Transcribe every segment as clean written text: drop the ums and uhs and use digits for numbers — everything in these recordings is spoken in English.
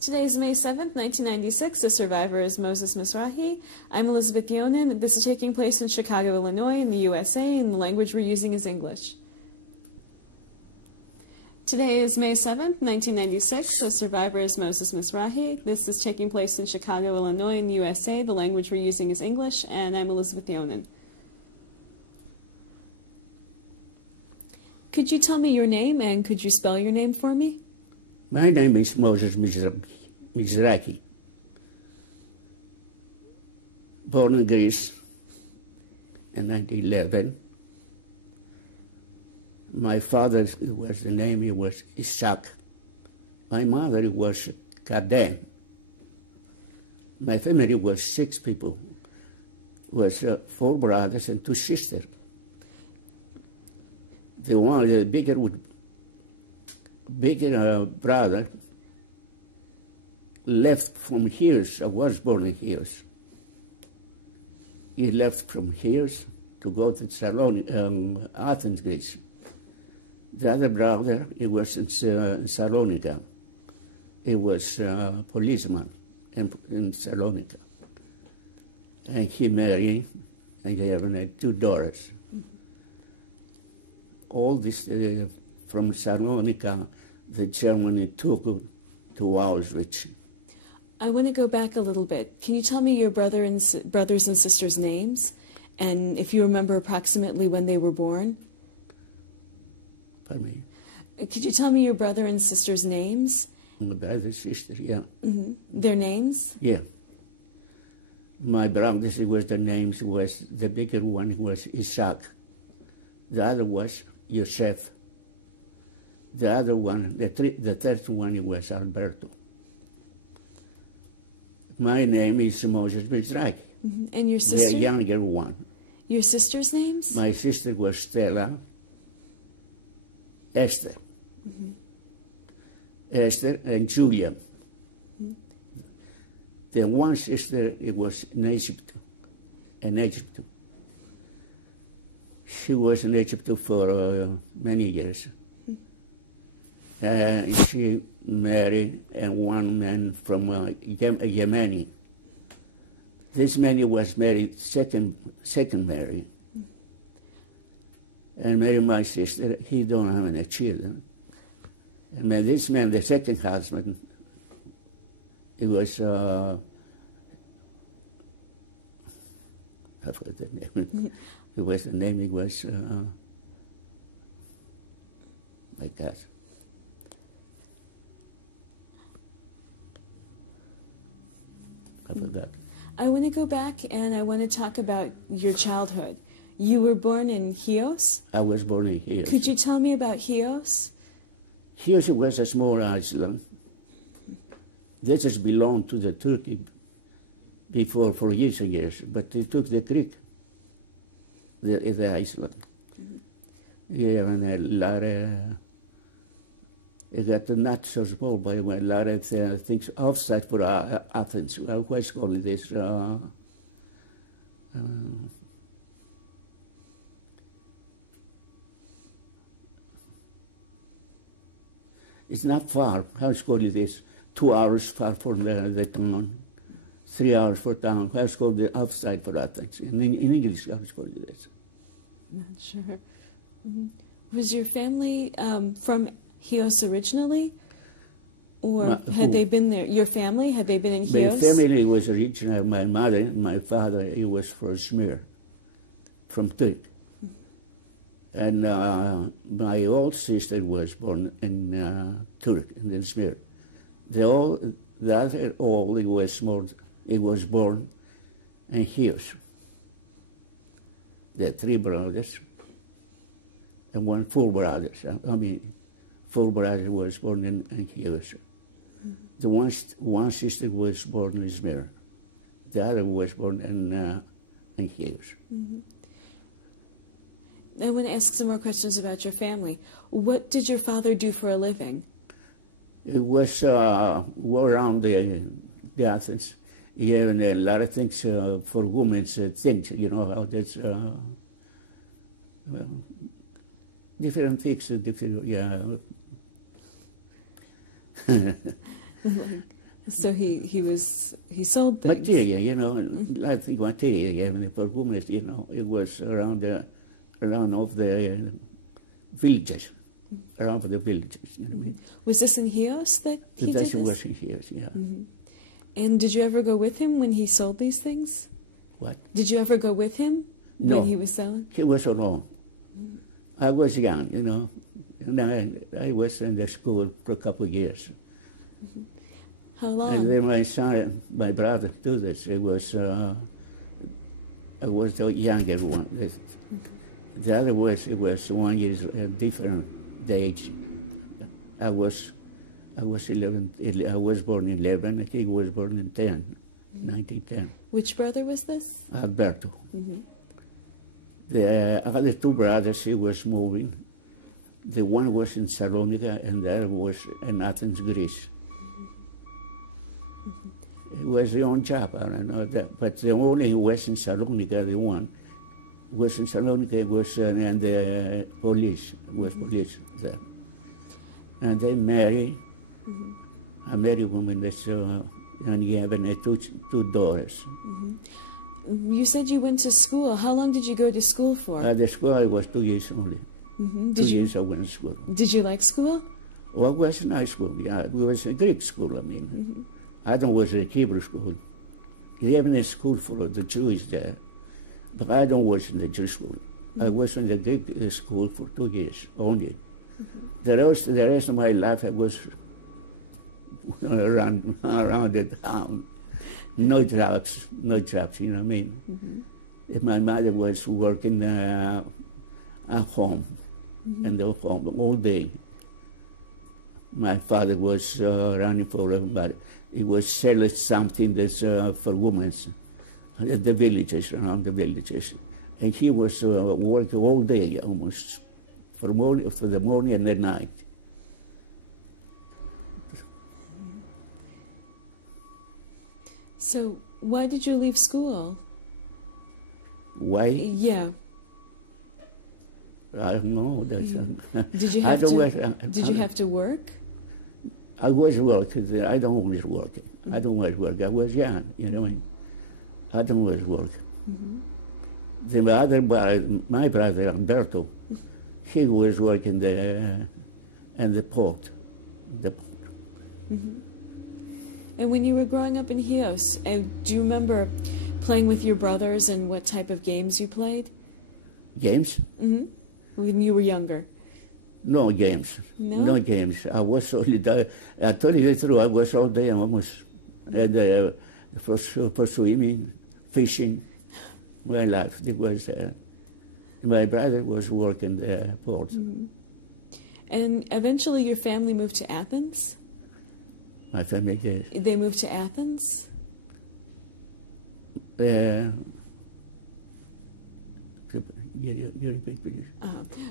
Today is May 7th, 1996. The survivor is Moses Mizrahi. I'm Elizabeth Yonan. This is taking place in Chicago, Illinois, in the USA, and the language we're using is English. Today is May 7th, 1996. The survivor is Moses Mizrahi. This is taking place in Chicago, Illinois, in the USA. The language we're using is English, and I'm Elizabeth Yonan. Could you tell me your name, and could you spell your name for me? My name is Moses Mizrahi. Born in Greece in 1911. My father was the name, he was Isaac. My mother was Kadem. My family was 6 people. It was 4 brothers and 2 sisters. The bigger brother left from here. I was born in here. He left from here to go to Athens, Greece. The other brother, he was in Salonika. He was a policeman in Salonika. And he married, and they have 2 daughters. All this from Salonika, the Germany took to Auschwitz. I want to go back a little bit. Can you tell me your brothers and sisters' names, and if you remember approximately when they were born? Pardon me? Could you tell me your brother and sister's names? My brother and sister, yeah. Mm-hmm. Their names? Yeah. My brother's the names was, the bigger one was Isaac. The other was Yosef. The other one, the third one was Alberto. My name is Moses Mizrahi. Mm-hmm. And your sister? The younger one. Your sister's names? My sister was Stella, Esther. Mm-hmm. Esther and Julia. Mm-hmm. The one sister, it was in Egypt. She was in Egypt for many years. She married one man from Yemeni. This man was married second marriage, and married my sister. He don't have any children. And this man, the second husband, he was I forgot the name. It was the name. It was my God. I forgot. I want to go back and I want to talk about your childhood. You were born in Chios? I was born in Chios. Could you tell me about Chios? Chios was a small island. This has belonged to the Turkey before for years and years, but they took the Greek, the island. Mm-hmm. Yeah, and a lot of, it got not so small, but a lot of things outside for Athens. What's called this? It's not far. How's called this? 2 hours far from the town. 3 hours for town. How's called the outside for Athens? In English, how's called this? Not sure. Mm-hmm. Was your family from Chios originally? Or had they been there? Your family, had they been in Chios? My family was original. My mother and my father, he was from Smyrna, from Turkey. And my old sister was born in Turkey, in Smyrna. The other old, he was born in Chios. The 3 brothers and 4 brothers. 4 brothers was born in Chios. Mm-hmm. The one sister was born in Smyrna. The other was born in Chios. Mm-hmm. I want to ask some more questions about your family. What did your father do for a living? It was around the Athens. He had a lot of things for women's things, you know, how that's different things, different, yeah. So he sold things. Material, you know, like material, even for women, you know, it was around of the villages, around the villages, you know what I mean? Was this in Chios that he did this? That was in Chios, yeah. And did you ever go with him when he sold these things? What? Did you ever go with him when he was selling? He was alone. I was young, you know, and I was in the school for a couple of years. How long? And then my son, my brother, too, this, I was the younger one. The other it was 1 year different age. I was 11. I was born in 11. And he was born in 1910. Which brother was this? Alberto. The other two brothers, he was moving. The one was in Salonika, and the other was in Athens, Greece. It was their own job, I don't know that. But the only who was in Salonika, the one was in Salonika, was and the police there. And they married a married woman that's and he had two daughters. You said you went to school. How long did you go to school for? At the school I was 2 years only. 2 years I went to school. Did you like school? Well, it was a nice school, yeah. It was a Greek school, I mean. I don't was a Hebrew school. They have a school for the Jews there. But I don't was in the Jewish school. I was in the Greek school for 2 years only. The rest of my life I was around the town. No jobs, you know what I mean? My mother was working at home, in the home all day. My father was running for but he was selling something that's for women at the villages, around the villages. And he was working all day almost, for the morning and the night. So why did you leave school? Why? Yeah. I don't know. Did you have to work? I was working. I don't always work. I don't always work. I was young, you know what I mean? I don't always work. The other my brother, Alberto, he was working in the port. And when you were growing up in Chios, do you remember playing with your brothers and what type of games you played? Games? When you were younger? No games. No? No games. I was only, I tell you the truth, I was all day almost for swimming, fishing. My life, it was, my brother was working the port. And eventually your family moved to Athens? My family did. They moved to Athens? You repeat, please.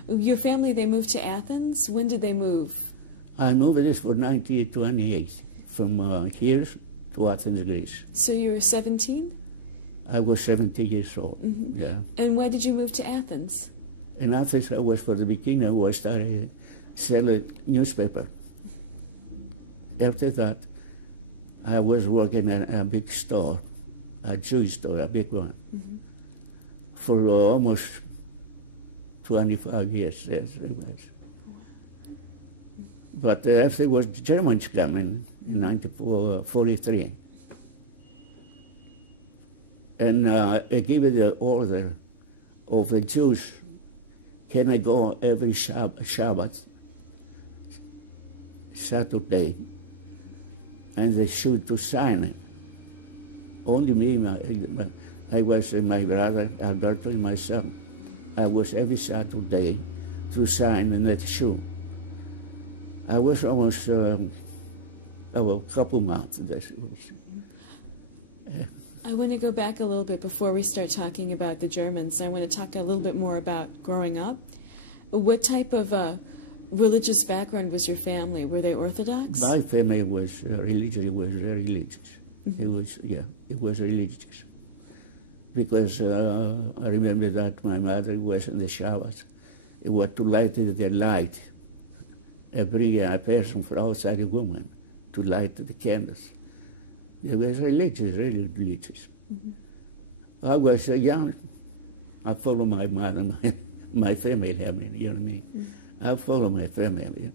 Your family, they moved to Athens? When did they move? I moved this for 1928, from here to Athens, Greece. So you were 17? I was 17 years old, yeah. And why did you move to Athens? In Athens, I was, for the beginning, I started selling newspaper. After that, I was working at a big store, a Jewish store, a big one, for almost 25 years. Yes, it was. But after was Germans coming in 1943, and I gave the order of the Jews, can I go every Shabbat, Saturday, and they should to sign it. Only me, I was my brother, Alberto, and my son. I was every Saturday to sign in that shoe. I was almost a couple months. I want to go back a little bit before we start talking about the Germans. I want to talk a little bit more about growing up. What type of religious background was your family? Were they Orthodox? My family was religious. It was very religious. It was religious. Because I remember that my mother was in the showers. It was to light the light. Bring a person from outside the woman to light the candles. They were religious, really religious. I was young. I followed my mother, my family, I mean, you know what I mean? I followed my family.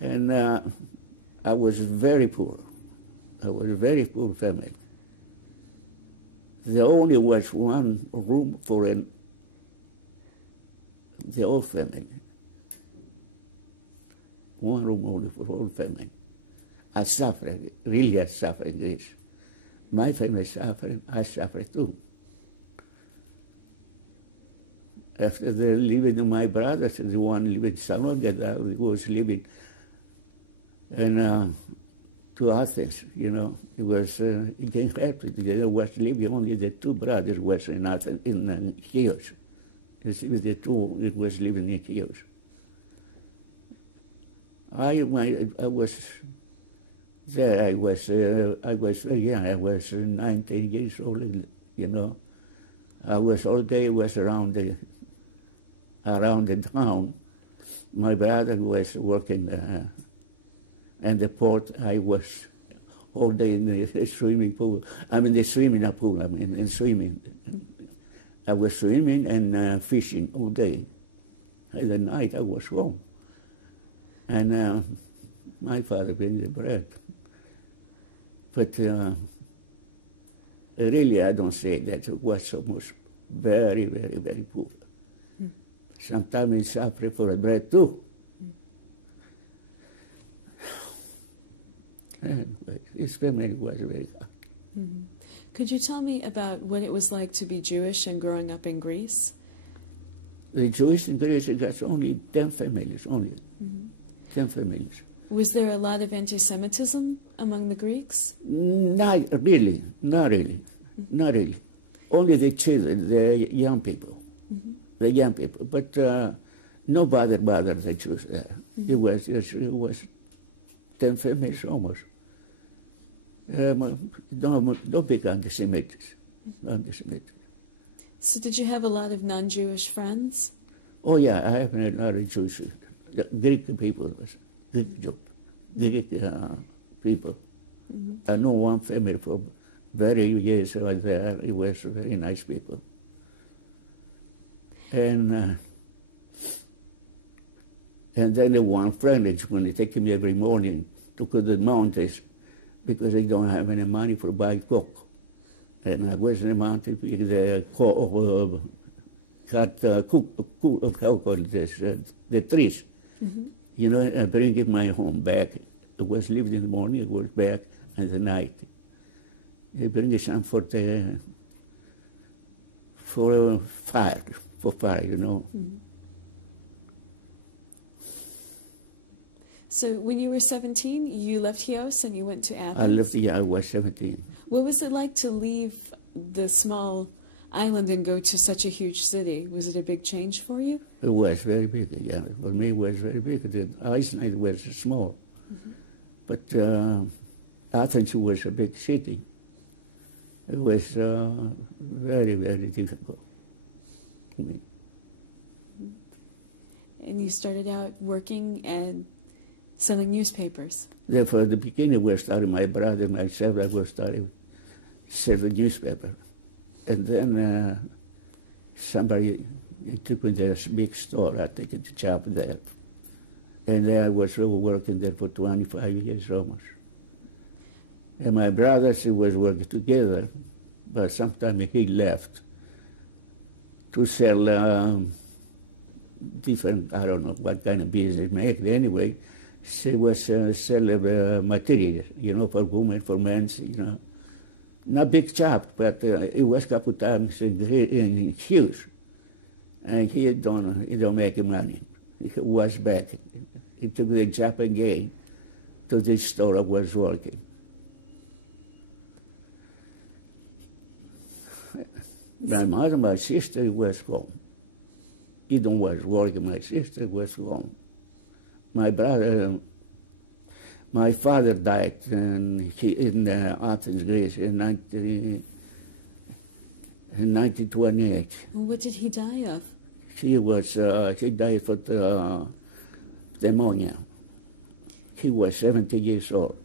And I was very poor. I was a very poor family. There only was one room for the whole family. One room only for the whole family. I suffered, really I suffered this. My family suffered, I suffered too. After the living, my brothers, the one living in Salon, was living in to Athens, you know. It was, it didn't happen. There was living only the two brothers was in Athens, in Chios. The two, it was living in Chios. I was there, I was very young, I was 19 years old, you know. I was all day, was around the town. My brother was working in the port. I was all day in the swimming pool. I mean, the swimming pool, I mean, in swimming. I was swimming and fishing all day. At the night, I was home. And my father brings the bread. But really, I don't say that it was so much very, very, very poor. Sometimes he suffered for the bread too. Anyway, his family was very hard. Could you tell me about what it was like to be Jewish and growing up in Greece? The Jewish in Greece got only 10 families, only 10 families. Was there a lot of anti-Semitism among the Greeks? Not really, not really, not really. Only the children, the young people, the young people. But nobody bothered the Jews there. It was 10 families almost. No big anti-Semitism. So did you have a lot of non-Jewish friends? Oh yeah, I have a lot of Jewish, Greek people, Greek people. I know one family for very years I was there. It was very nice people. And then the one friend is going to take me every morning to go to the mountains because they don't have any money for buy coke. And I was in the mountains with the the trees. You know, I bring it my home back. I was living in the morning, I was back at the night. They bring some for fire, you know. So when you were 17, you left Chios and you went to Athens? I left, yeah, I was 17. What was it like to leave the small island and go to such a huge city? Was it a big change for you? It was very big, yeah. For me, it was very big. The island was small. But Athens was a big city. It was very, very difficult for me. And you started out working and selling newspapers. Therefore, at the beginning, we started, my brother and myself, I was starting selling newspaper. And then somebody took me to this big store. I took a job there. And I was working there for 25 years almost. And my brothers was working together, but sometime he left to sell different, I don't know what kind of business he made. Anyway, she was selling material, you know, for women, for men, you know. Not big job, but it was a couple times in huge. And he don't make money. He was back. He took the job again to this store I was working. My mother, my sister was home. He don't was working, my sister was home. My brother, my father died in Athens, Greece, in 1928. What did he die of? He died for pneumonia. He was 70 years old.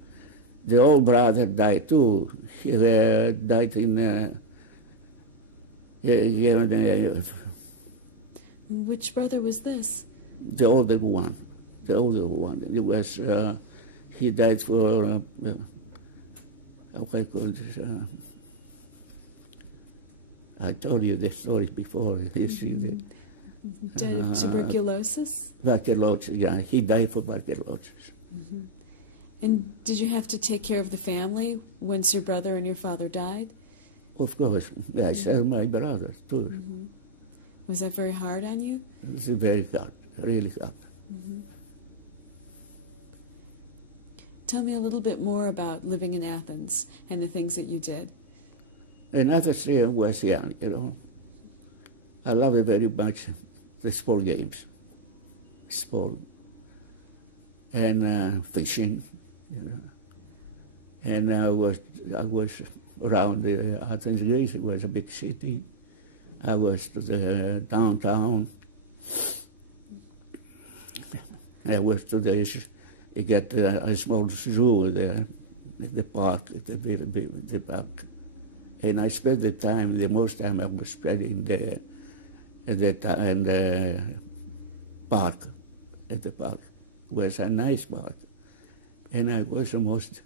The old brother died too. He died in Which brother was this? the older one. The older one. It was he died for how can I call this? I told you the story before. You see the Died of tuberculosis? tuberculosis. Yeah, he died for tuberculosis. Mm-hmm. And did you have to take care of the family once your brother and your father died? Of course, I served my brother too. Mm-hmm. Was that very hard on you? It was very hard, really hard. Mm-hmm. Tell me a little bit more about living in Athens and the things that you did. Another thing was young, you know. I love it very much, the sport games, sport, and fishing, you know. And I was around Athens, Greece. It was a big city. I was to the downtown. I was to you get a small zoo there, at the park, at the park. And I spent the most time I was spending there in the park. At the park. It was a nice park. And I was the most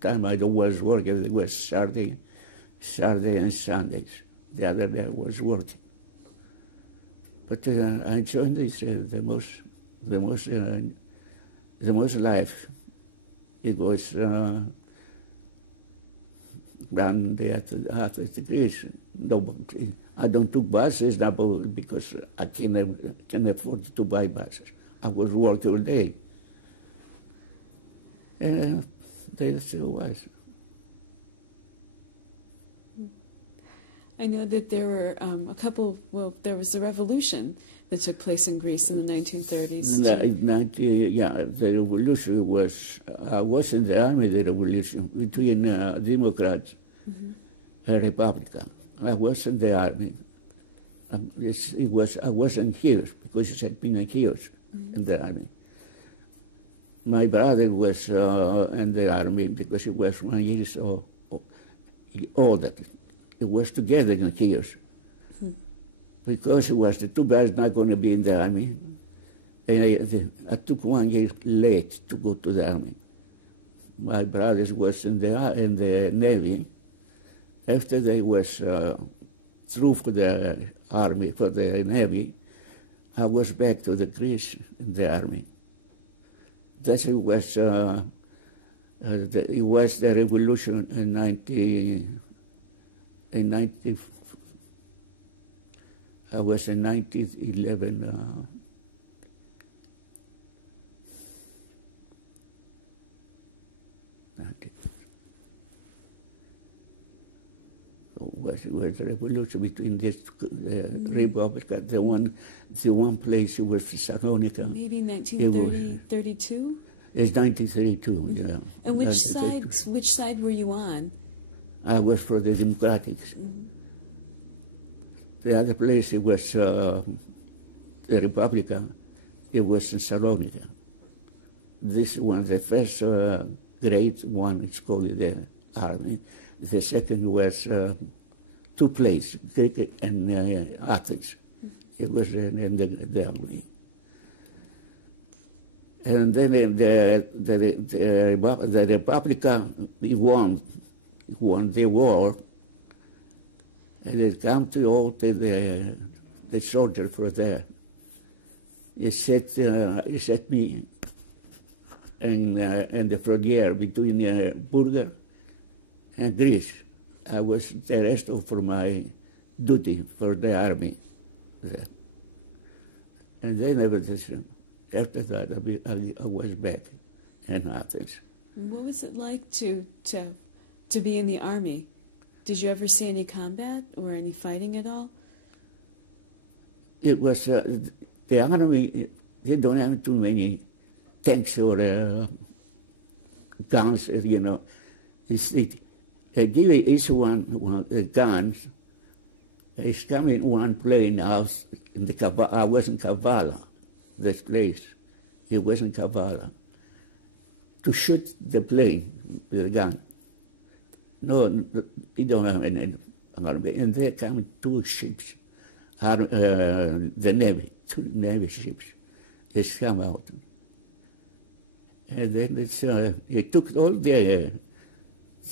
time I was working, it was Saturday and Sundays. The other day I was working. But I enjoyed this the most life. It was around the Greece. No, I don't took buses now because I can afford to buy buses. I was working all day. And there still was. I know that there were there was a revolution that took place in Greece in the 1930s. The revolution was, I was in the army, the revolution, between Democrats and Republicans. I was in the army. I wasn't here because it had been years in the army. My brother was in the army because he was 1 year older. It was together in years. Because it was the two brothers not going to be in the army. And I took 1 year late to go to the army. My brothers was in the Navy. After they was through for the army, for the Navy, I was back to the Greece in the army. That it was the revolution in 1911. I was in 1911. Was the revolution between this republic, the one place it was Thessalonica. Maybe 1932. It's 1932. Yeah. And which side were you on? I was for the Democrats. The other place it was the Republican. It was in Thessalonica. This one, the first grade one, it's called the army. The second was two places, Greek and Athens. It was in the army. And then the Republican won the war, and it came to all the soldiers for there. He set me in the frontier between Bulgaria and Greece. I was arrested for my duty for the army there. And then after that, I was back in Athens. What was it like to be in the army? Did you ever see any combat or any fighting at all? It was the army. They don't have too many tanks or guns, you know. They give each one guns. It's coming one plane house in the Kavala. I was in Kavala, this place. It was in Kavala. to shoot the plane with a gun. No, we don't have any army. And there come two ships, the Navy, two Navy ships. They come out. And then it took all the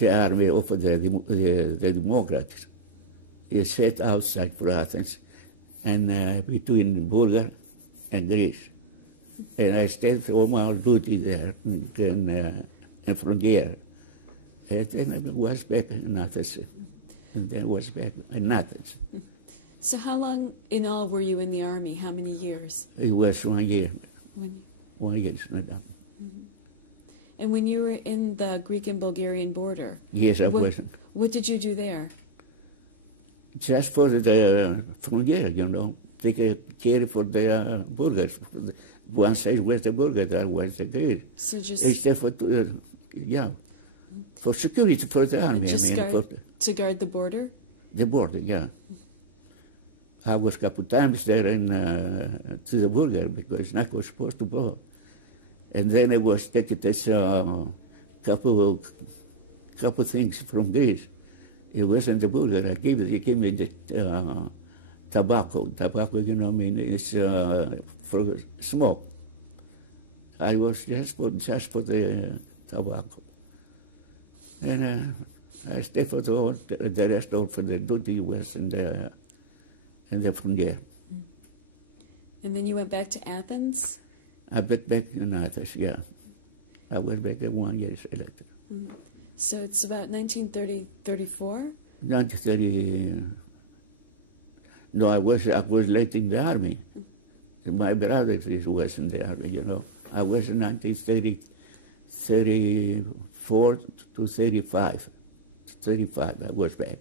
army of the Democrats. He set outside for Athens, and between Bulgaria and Greece. And I stayed all my duty there in frontier. And then I was back in Athens. And then I was back in Athens. So how long in all were you in the army? How many years? It was 1 year. 1 year. And when you were in the Greek and Bulgarian border, yes, I was. What did you do there? Just for the frontier, you know, take care for the Bulgars. One side was the Bulgars, that was the Greeks. So just except for for security for the army. Just to guard the border. The border, yeah. I was a couple times there to the Bulgar because I was supposed to go. And then I was taking this couple things from Greece. It wasn't the Bulgar. They gave me the tobacco. Tobacco, you know, I mean, it's for smoke. I was just for the tobacco. And I stayed for the rest of the duty was in the frontier. And then you went back to Athens? I went back in Athens, yeah. I was back 1 year later. Mm-hmm. So it's about 1934? 1930. No, I was late in the army. My brother was in the army, you know. I was in 1934 to 35. 35, I was back.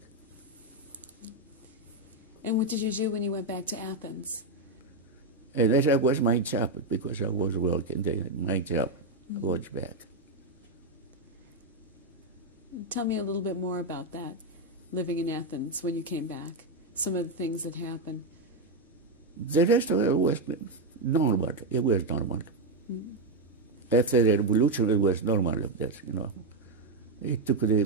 And what did you do when you went back to Athens? And that was my job, because I was working there. My job was back. Tell me a little bit more about that, living in Athens when you came back, some of the things that happened. The rest of it was normal. It was normal. After the revolution, it was normal of that, you know. It took the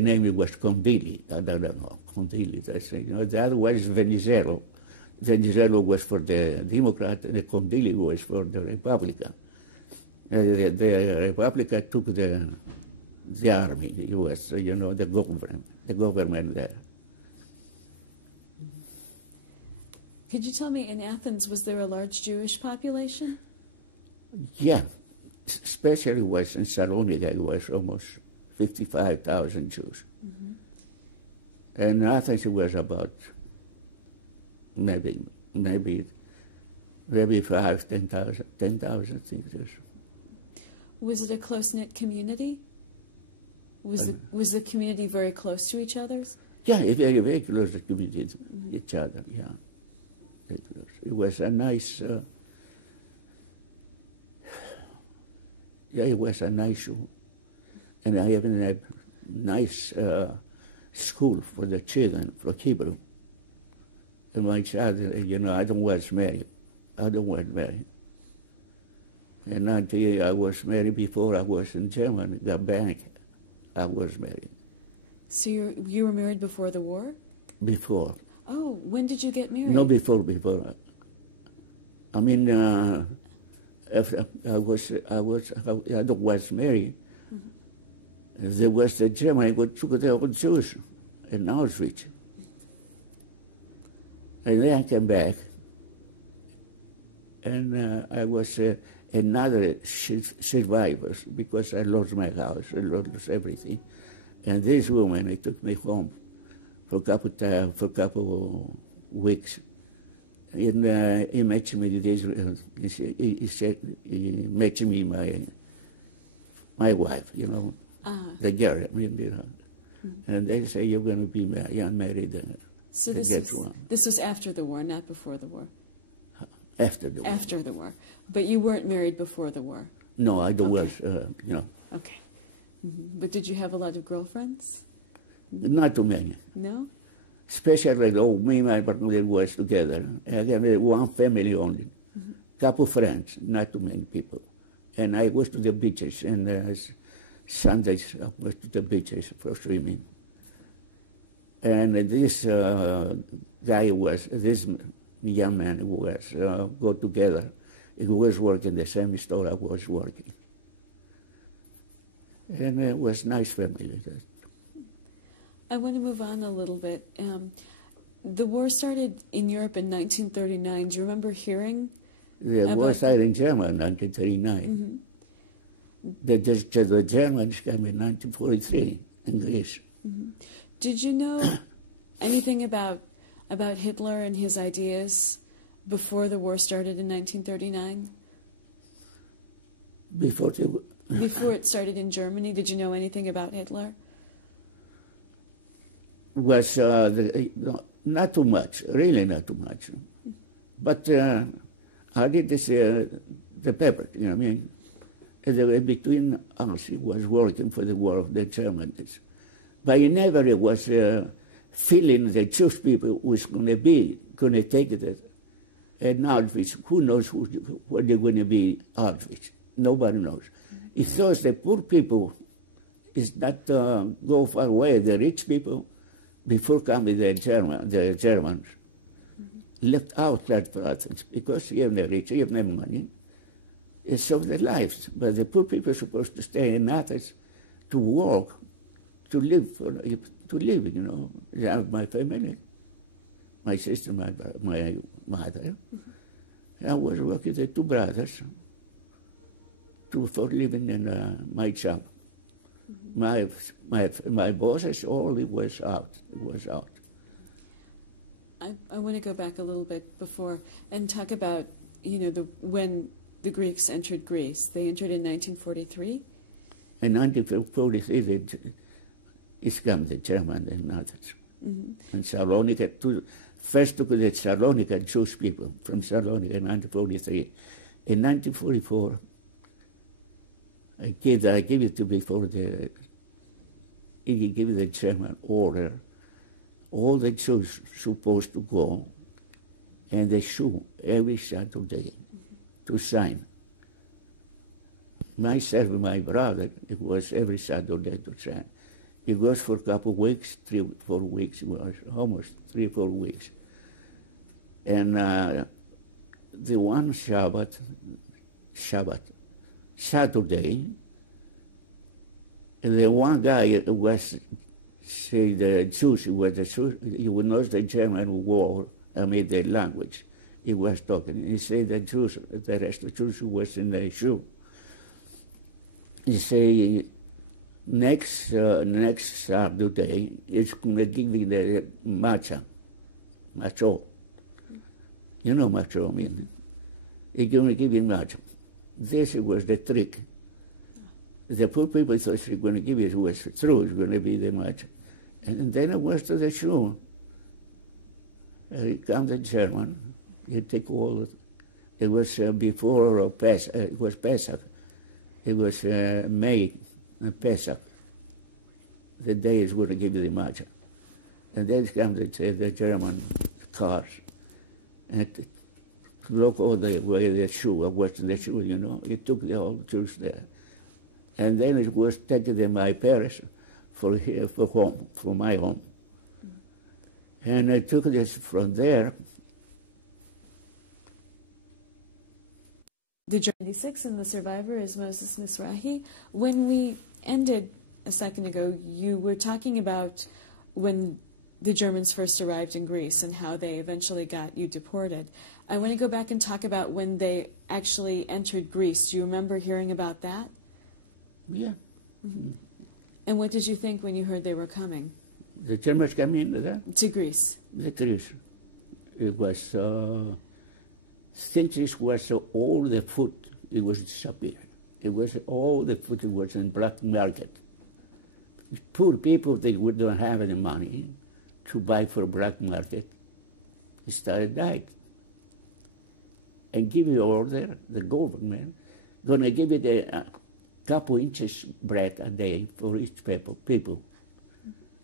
name was Condili. I don't know, Condili. That's, you know, the other was Venizelos. Venizelos was for the Democrat, and the Condili was for the Republican. The Republican took the army. It was, you know, the government there. Could you tell me, in Athens, was there a large Jewish population? Yeah, especially was in Saloniki, there was almost 55,000 Jews. And Athens it was about maybe 5,000, 10,000 things. Was it a close-knit community? Was the community very close to each other's? Yeah, very, very close to each other, yeah. Very close. It was a nice, it was a nice school. And I have a nice school for the children, for Hebrew. And my child, you know, I don't was married. And until I was married, before I was in Germany, the bank, I was married. So you were married before the war? Before. Oh, when did you get married? No, before. I mean, after I was married. There was the Germany who took the old Jews in Auschwitz. And then I came back, and I was another survivor because I lost my house, I lost everything. And this woman, he took me home for a couple weeks. And he met me my wife, you know. The girl, you know. And they say, you're going to be married. So this was after the war, not before the war? After the war. After the war. But you weren't married before the war? No, I was, you know. Okay. But did you have a lot of girlfriends? Not too many. No? Especially, me and my partner was together. I had one family only. couple friends, not too many people. And I was to the beaches, and Sundays I was to the beaches for swimming. And this this young man was, go together. He was working the same store I was working. And it was a nice family. I want to move on a little bit. The war started in Europe in 1939. Do you remember hearing? The war started in Germany in 1939. Mm-hmm. The Germans came in 1943 in Greece. Mm-hmm. Did you know anything about Hitler and his ideas before the war started in 1939? Before it started in Germany, did you know anything about Hitler? Was not too much, really not too much. But I did this, the paper, you know what I mean? Between us, he was working for the war of the Germans. But he never was feeling the Jewish people was going to take it at Auschwitz. Who knows what they're going to be Auschwitz? Nobody knows. He thought the poor people is not go far away. The rich people, before coming the Germans, left out that process because you have no rich, you have no money. It's so their lives. But the poor people are supposed to stay in Athens to work, to live, you know. I have my family, my sister, my mother. I was working with 2 brothers for living in my shop. My bosses, all it was out. It was out. I want to go back a little bit before and talk about, you know, when the Greeks entered Greece. They entered in 1943? In 1943, it's come the German and others. And Salonika, first took the Salonika Jewish people from Salonika in 1943. In 1944, I gave it to before he gave the German order. All the Jews supposed to go, and they should every Saturday to sign. Myself and my brother, it was every Saturday to sign. It was for a couple of weeks, 3 or 4 weeks. It was almost 3 or 4 weeks. And the one Saturday, the one guy was say the Jews, he would know the German war, the language. He was talking. He said the Jews, the rest of the Jews who was in the shoe. He say next Saturday it's going to give you the macho. You know macho, I mean. He's going to give you macho. This was the trick. The poor people thought he was going to give it was true, it was going to be the macho. And then it was to the shoe. He comes the German, he take all it. It was before Pesach, it was Pesach. It was May, Pesach. The day is going to give you the matcha. And then comes the German cars. And look all the way the shoe, what's the shoe, you know. He took the old Jews there. And then it was taken to my parents for here, for home, for my home. And I took this from there. The 96 and the survivor is Moses Mizrahi. When we ended a second ago, you were talking about when the Germans first arrived in Greece and how they eventually got you deported. I want to go back and talk about when they actually entered Greece. Do you remember hearing about that? Yeah. Mm-hmm. And what did you think when you heard they were coming? The Germans came in there? To Greece. The Greece. It was, since it was all the food, it was disappeared. It was all the food, it was in black market. Poor people, they wouldn't have any money to buy for black market. They started dying. And give you order, the government, gonna give it a couple inches bread a day for each people.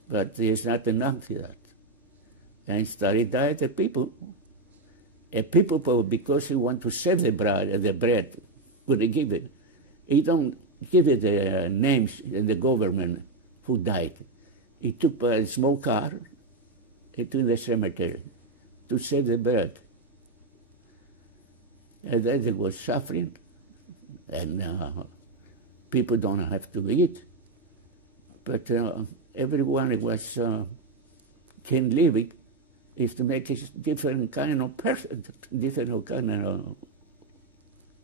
But there's not enough for that. And started dying the people. And people, because he want to save the bread, would they give it? He don't give it the names in the government who died. He took a small car into the cemetery to save the bread. And then they was suffering, and people don't have to eat. But everyone was can live it is to make a different kind of person, different kind of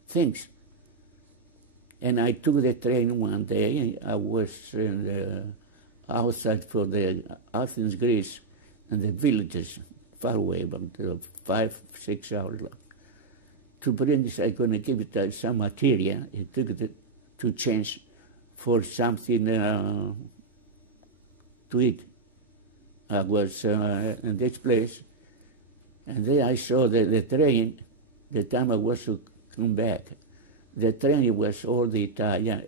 things. And I took the train one day. I was outside for the Athens, Greece, and the villages far away, about 5-6 hours long. To bring this, I'm going to give it some material. It took it to change for something to eat. I was in this place, and then I saw the train. The time I was to come back, the train was all the Italian,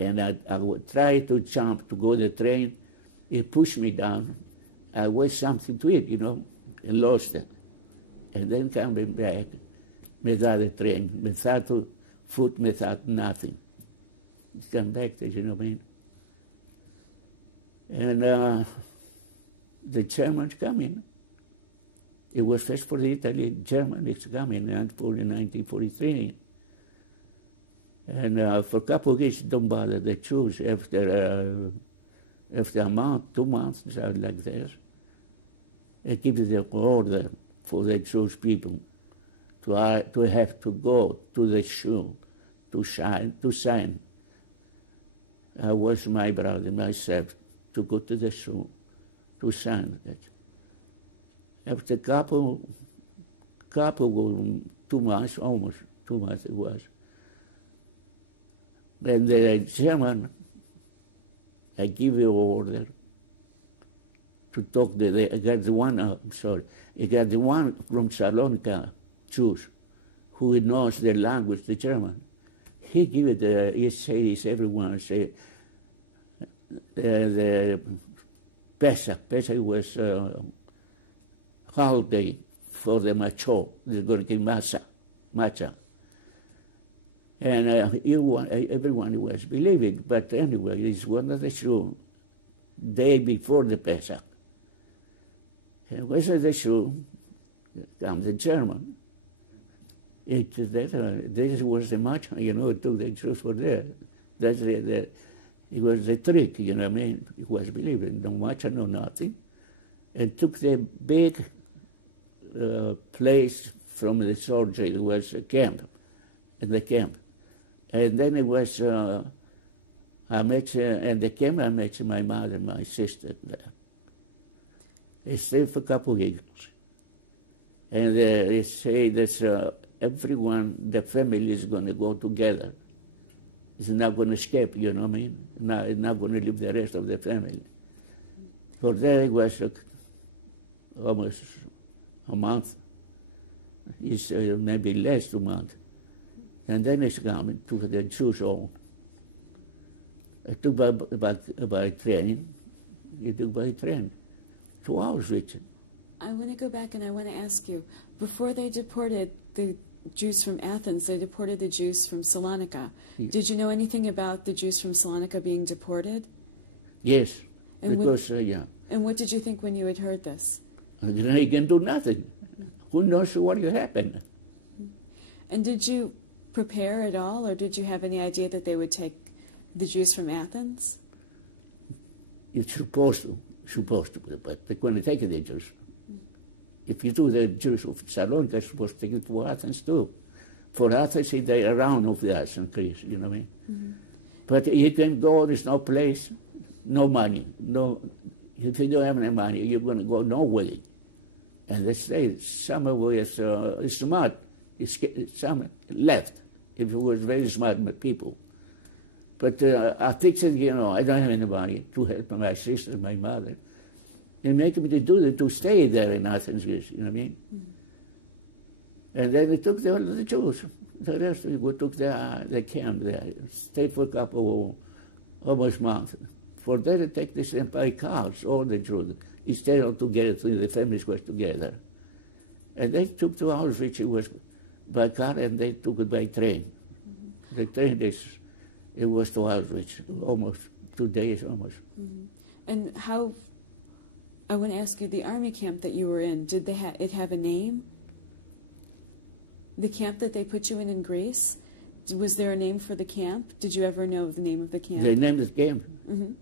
and I would try to jump to go the train. It pushed me down. I was something to eat, and lost it. And then coming back without the train, without food, without nothing. Come back, you know what I mean? And the Germans coming. It was first for the Italian, Germans coming in 1943. And for a couple of weeks, don't bother the Jews. After a month, 2 months, something like this, they give the order for the Jewish people to have to go to the shul to sign. I was my brother, myself, to go to the shul to sign that. After a couple 2 months, almost 2 months it was, then the German, I give you order to talk I got the one, I got the one from Salonika, Jews, who knows the language, the German. He give it, he says, everyone say, the Pesach was holiday for the macho, they're going to give matcha. And everyone was believing, but anyway, it's one of the shul, day before the Pesach. And was at the shul, comes the German. This was the matcha, took the Jews were there. That's it was the trick, what I mean? It was believing, no matcha, no nothing. And took the big place from the soldier, it was a camp, in the camp. And then it was, I met, in the camp I met my mother, my sister there. They stayed for a couple of weeks. And they say that everyone, the family is going to go together. It's not going to escape, you know what I mean? It's not going to leave the rest of the family. For there it was almost a month. It's maybe less than a month. And then it's coming to the Jews home. I took by train. You took by train to Auschwitz. I want to go back and I want to ask you, before they deported the Jews from Athens, they deported the Jews from Salonika. Yes. Did you know anything about the Jews from Salonika being deported? Yes, and because, yeah. And what did you think when you had heard this? They can do nothing. Who knows what will happen? And did you prepare at all, or did you have any idea that they would take the Jews from Athens? It's supposed to, but they're going to take the Jews. If you do the Jews of Salonika, they're supposed to take it to Athens too. For Athens, they're around of the Athens, Greece, you know what I mean? Mm-hmm. But you can go, there's no place, no money. No, if you don't have any money, you're going to go nowhere. And they say some was smart, some left, if it was very smart people. But I think that, I don't have anybody to help my sister, my mother. They make me to stay there in Athens, you know what I mean? Mm-hmm. And then they took the Jews. The rest we took the camp there, stayed for a couple, almost months. For that, they take this by cars, all the Jews. Instead of together, the families were together. And they took to Auschwitz, it was by car, and they took it by train. Mm-hmm. The train, it was to Auschwitz, almost 2 days almost. Mm-hmm. And how, I want to ask you, the army camp that you were in, did it have a name? The camp that they put you in Greece, was there a name for the camp? Did you ever know the name of the camp? They named the camp. Mm-hmm.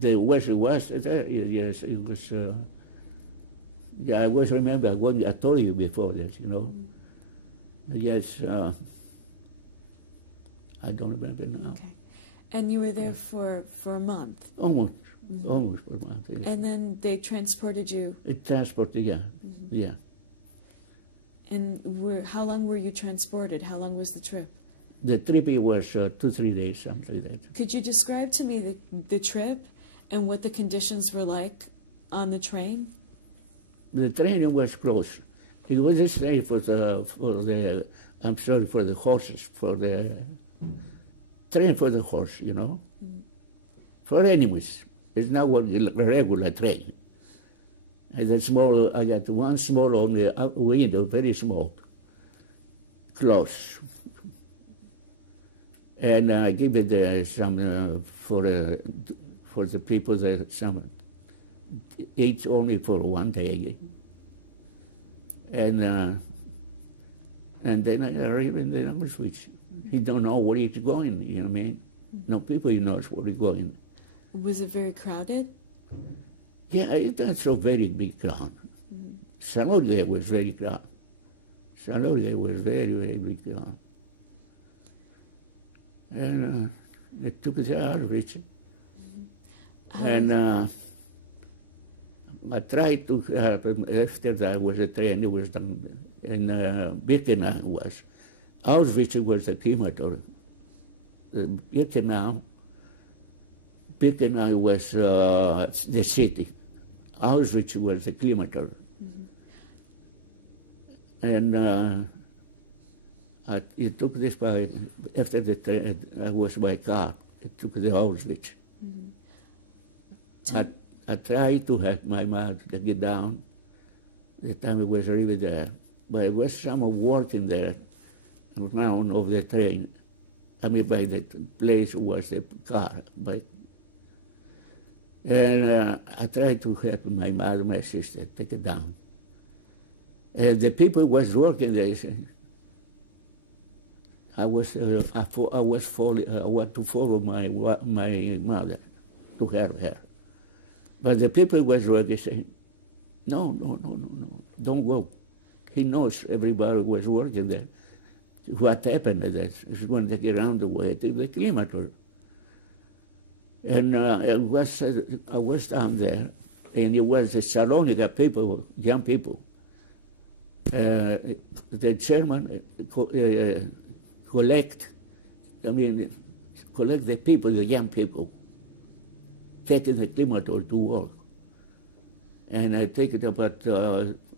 It was there, yes, it was, yeah, I was remember what I told you before that, you know. Mm-hmm. Yes, I don't remember now. Okay. And you were there for a month? Almost for a month. Yes. And then they transported you? Transported, yeah, yeah. And how long were you transported? How long was the trip? The trip was 2-3 days, something like that. Could you describe to me the trip and what the conditions were like on the train? The train was close. It was a train for the horses, for the train for the horse, you know, for enemies. It's not a regular train. And I got one small on the window, very small, close. And I give it some for the people that some eat only for 1 day. And then I arrive in the Auschwitz. He don't know where he's going, you know what I mean? No people he knows where he's going. Was it very crowded? Yeah, it's not so very big crowd. Sanoria was very crowded. Sanoria was very, very big crowd. And they took us to Auschwitz. And I tried to, after that was a train, it was done, and Birkenau was. Auschwitz was the crematorium. Birkenau was the city. Auschwitz was the crematorium. And it took this by, after the train, I was by car, it took the Auschwitz. I tried to help my mother to get down. The time it was really there. But it was someone working there around of the train. I mean, by the place was the car. And I tried to help my mother, my sister, take it down. And the people was working there. I want to follow my mother to help her. But the people was working saying, no, don't go. He knows everybody was working there. What happened is that is when they get around the way to the crematorium. And I was down there, and it was the Salonika people, young people. The chairman collect the people, the young people, taking the crematorium to work. And I take it about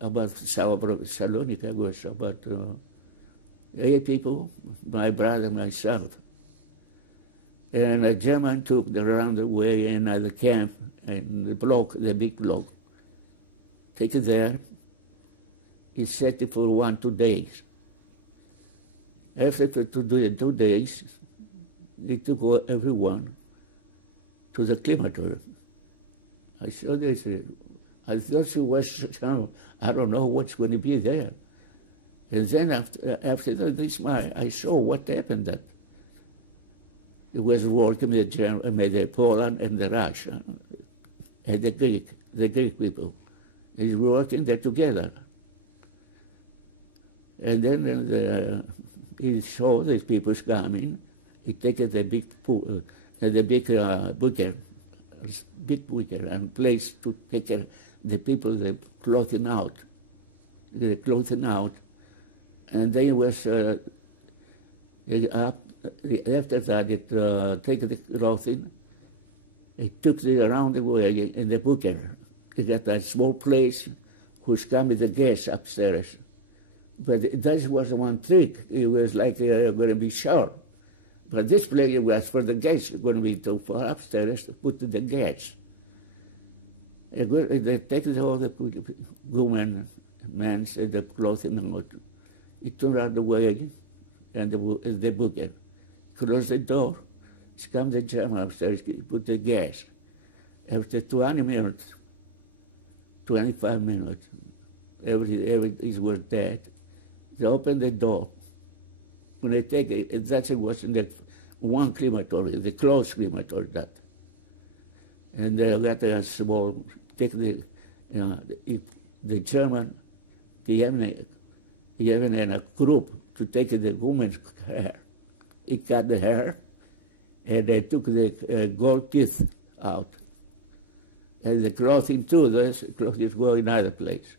Salonika was about 8 people, my brother, myself. And a German took the roundaway in the camp, and the big block. Take it there. He set it for 1-2 days. After 2 days, they took everyone to the crematorium. I saw this. I thought she was, I don't know what's going to be there. And then after this, I saw what happened. That it was working with the Poland and the Russia and the Greek people. They were working there together. And then he saw these people coming. He took the big butcher and place to take care the people, the clothing out. And then it was, after that, it take the clothing, it took it around the way in the butcher. It got a small place who's come with the gas upstairs. But that was one trick. It was like going to be short. But this place was for the gas, going to be for upstairs to put the gas. They take all the women, man said the clothing out. He turned out the way, and the booker closed the door. Comes the German upstairs, put the gas. After 20 minutes, 25 minutes, everybody was dead. They opened the door. When they take it, that was in the one crematory, the closed crematory, that. And they got a small, take the German, even in a group to take the woman's hair. He cut the hair, and they took the gold teeth out. And the clothing too, the clothing go in another place.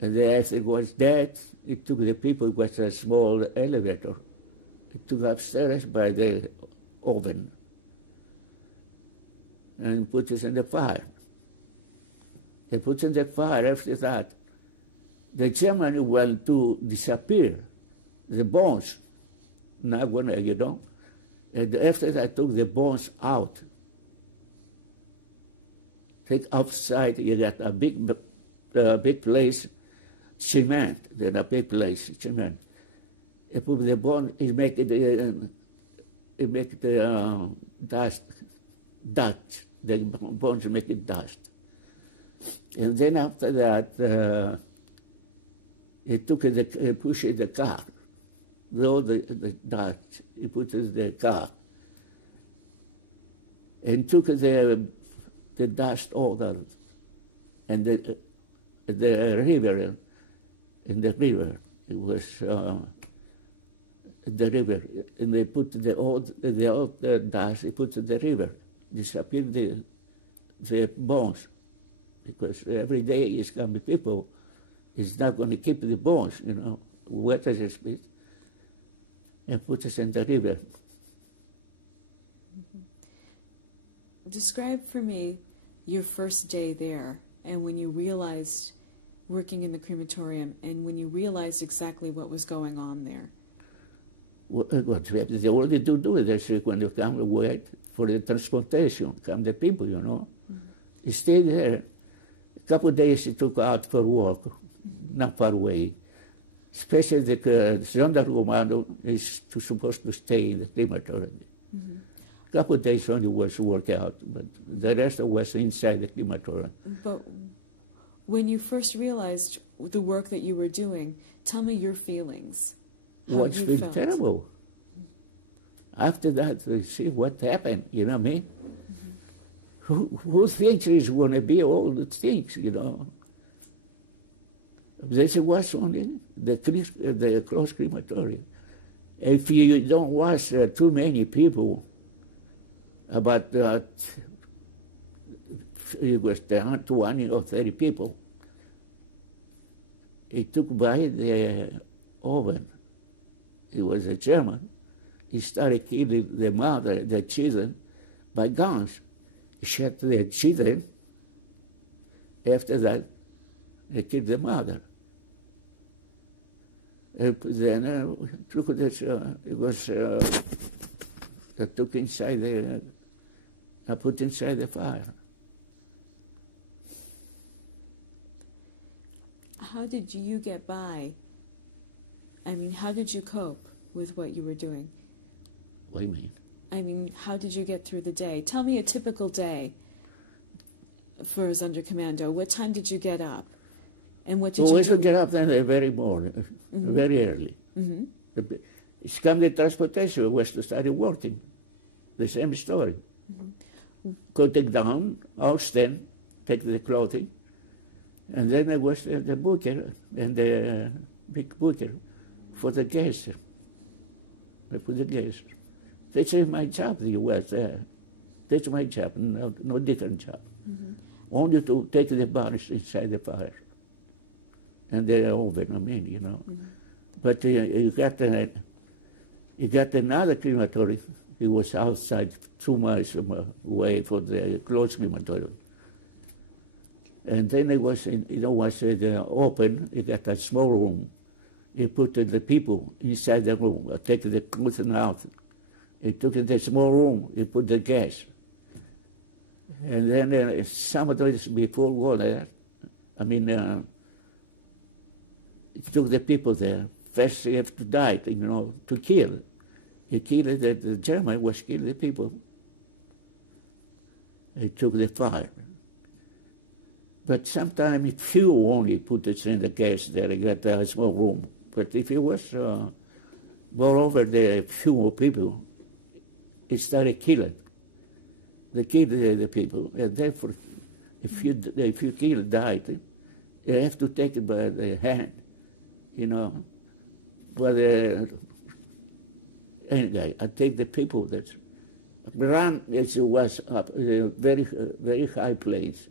And then as it was dead, it took the people, it was a small elevator. It took upstairs by the oven and put it in the fire. They put it in the fire. After that, the Germans want to disappear, the bones, not gonna, And after that, took the bones out. Take outside, you got a big place, cement, then a big place, cement. You put the bone, you make it dust, the bones make it dust. And then after that, he took pushed the car, all the dust, he put it in the car, and took the dust over, and the river, in the river, it was the river, and they put the old dust, they put in the river, disappeared the bones, because every day is coming people, is not going to keep the bones, wet as it is, and put us in the river. Describe for me your first day there, and when you realized, working in the crematorium, and when you realized exactly what was going on there. What they already do it. They say when you come wait for the transportation, come the people, He stayed there. A couple of days he took out for work, not far away. Especially the Sonderkommando is supposed to stay in the crematorium. A couple of days only was work out, but the rest was inside the crematorium. But when you first realized the work that you were doing, tell me your feelings. What's been terrible. After that, we see what happened, you know what I mean? Who thinks he's going to be all the things, This was only the close crematorium. If you don't watch too many people, about it was 20 or 30 people, he took by the oven. He was a German. He started killing the mother, the children, by guns. He shot the children. After that, they killed the mother. Then took this, it was took inside the, put inside the fire. How did you get by? I mean, how did you cope with what you were doing? What do you mean? I mean, how did you get through the day? Tell me a typical day for a Sonderkommando. What time did you get up? And what did you do? We get up then the very morning, very early. It's come the transportation, we was to start working. The same story. Go take down, house then, take the clothing, and then there was the booker, and the big booker for the gas. I put the gas. That's my job, the was there. That's my job, no different job. Only to take the bodies inside the fire. And they're oven, But you got another crematory. It was outside 2 miles away for the closed crematorium. And then it was, open. You got a small room. You put the people inside the room. Take the clothing out. You took the small room. You put the gas. And then some of those before go there, It took the people there. First you have to die, you know, to kill. He killed the German was killing the people. He took the fire. But sometimes few only put it in the gas there, got a small room. But if it was moreover the few people, it started killing. They killed the people. And therefore, if you kill, died, you have to take it by the hand, you know. But anyway, I take the people that ran. It was a very high place.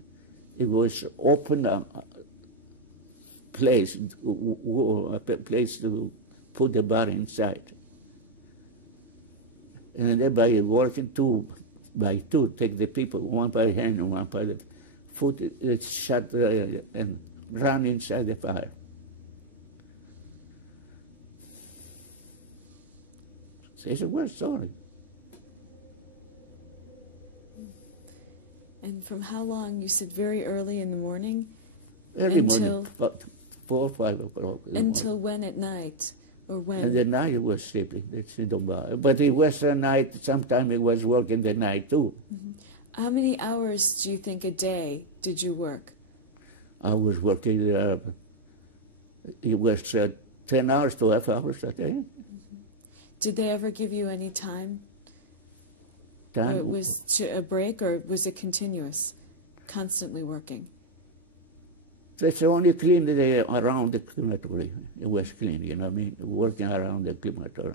It was open place, a place to put the bar inside. And then by working two by two, take the people, one by hand and one by the foot, it's shut and run inside the fire. So it's a worse story. And from how long? You said very early in the morning? Early morning, about 4 or 5 o'clock. Until when at night? Or when? And the night it was sleeping. But it was a night, sometimes it was working the night too. Mm-hmm. How many hours do you think a day did you work? I was working, it was 10 hours, 12 hours a day. Mm-hmm. Did they ever give you any time? Was a break, or was it continuous, constantly working? It's only clean around the crematory. It was clean, you know what I mean? Working around the crematory.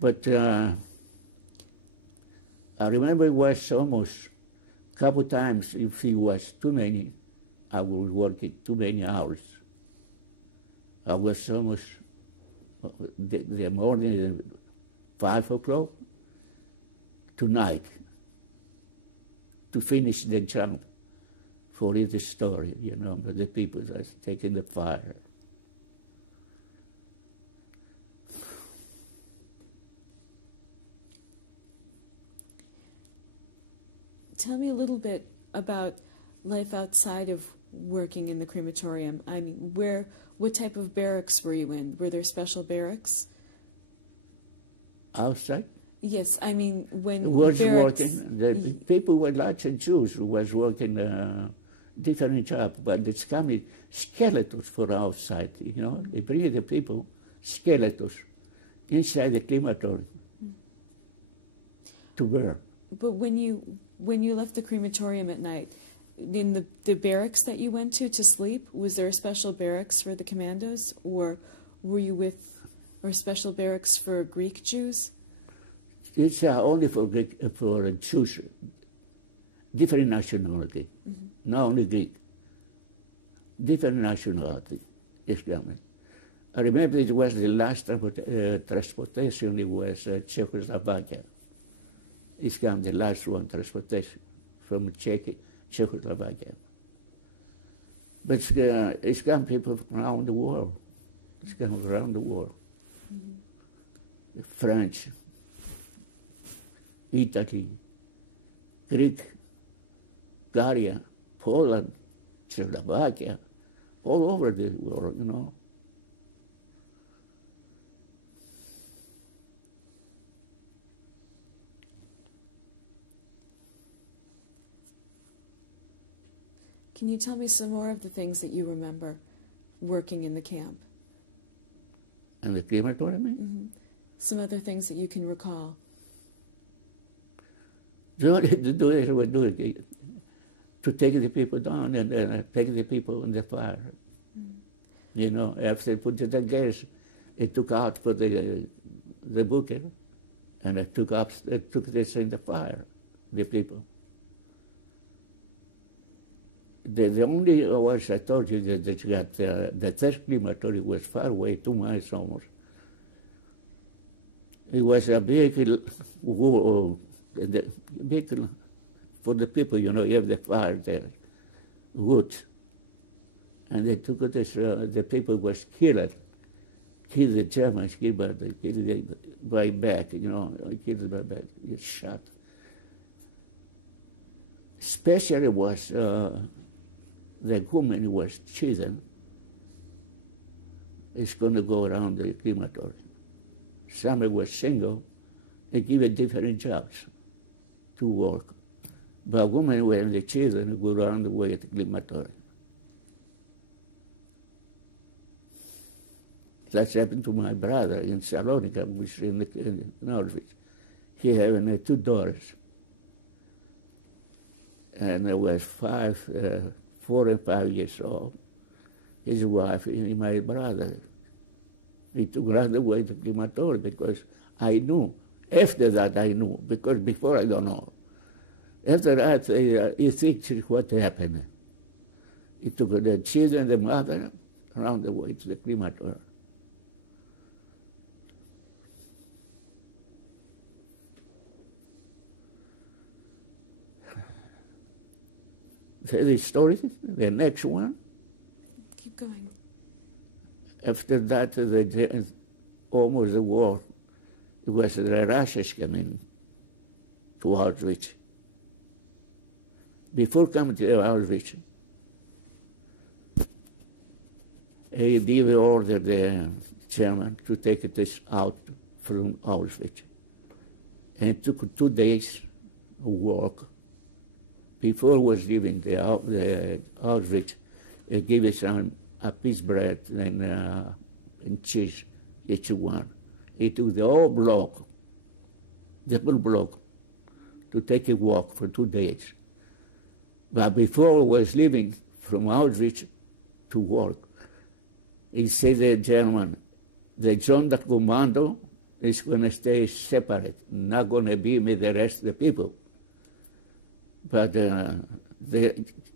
But I remember it was almost a couple times, if it was too many, I was working too many hours. I was almost the morning, 5 o'clock, to night, to finish the job for this story, you know, but the people are taking the fire. Tell me a little bit about life outside of working in the crematorium. I mean, what type of barracks were you in? Were there special barracks? Outside? Yes, I mean, when was barracks... working, the people were lots of Jews who was working different jobs, but it's coming skeletons for outside, you know. They bring the people, skeletons, inside the crematorium to burn. But when you left the crematorium at night, in the barracks that you went to sleep, was there a special barracks for the commandos, or were you with, or special barracks for Greek Jews? It's only for Jews, different nationality, not only Greek, different nationality is coming. I remember it was the last transportation, it was Czechoslovakia. It's come the last one, transportation from Czechoslovakia. But it's come people from around the world. It's come around the world. French, Italy, Greek, Bulgaria, Poland, Czechoslovakia, all over the world, you know. Can you tell me some more of the things that you remember working in the camp? In the crematorium? Mm-hmm. Some other things that you can recall. To take the people down and take the people in the fire. You know, after they put the gas, it took out for the bucket, and it took this in the fire, the people. The only was I told you that you got the third crematory was far away, 2 miles almost. It was a vehicle, vehicle for the people, you know, you have the fire there, wood. And they took this, the people was killed the Germans, killed by back, you know, killed by back, shot. Especially was the woman was chosen is going to go around the crematory. Some were single, they given different jobs to work. But women and the children go around the way at the crematory. That's happened to my brother in Salonika, which is in Auschwitz. He had 2 daughters. And there was 4 and 5 years old. His wife and my brother. He took right away to crematory because I knew. After that I knew, because before I don't know. After that, he thinks what happened. He took the children and the mother around the way to the crematory. The story, the next one. Keep going. After that, almost the war, it was the Russians coming to Auschwitz. Before coming to Auschwitz, he gave order the German to take this out from Auschwitz. And it took 2 days of work. Before was leaving the Auschwitz, he gave us a piece of bread and cheese, each one. He took the whole block, the whole block, to take a walk for 2 days. But before was leaving from Auschwitz to work, he said to the German, the Sonderkommando is going to stay separate, not going to be with the rest of the people. But the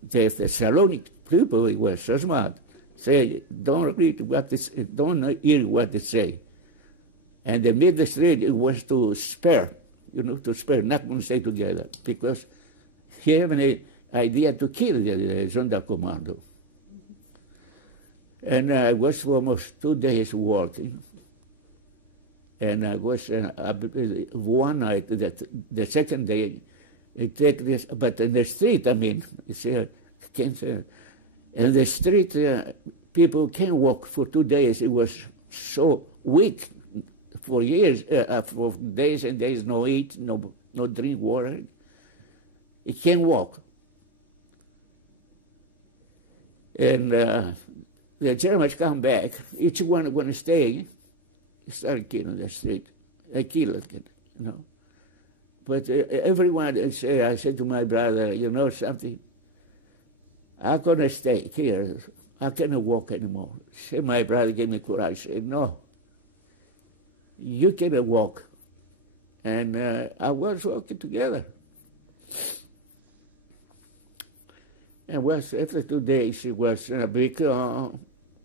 Thessalonic people were so smart. Say, don't read what they, don't hear what they say. And the middle street it was to spare, to spare, not going to stay together, because he had an idea to kill the Sonderkommando. And I was for almost 2 days working. And I was one night, the second day, I take this, but in the street, you see, I can't say. In the street, people can't walk for 2 days. It was so weak for years, for days and days, no eat, no drink water. It can't walk. And the Germans come back. Each one going to stay. Start killing the street. They kill it, But everyone, I said to my brother, you know something? I'm going to stay here. I cannot walk anymore. So my brother gave me courage. I said, no, you cannot walk. And I was walking together. And after 2 days, it was a big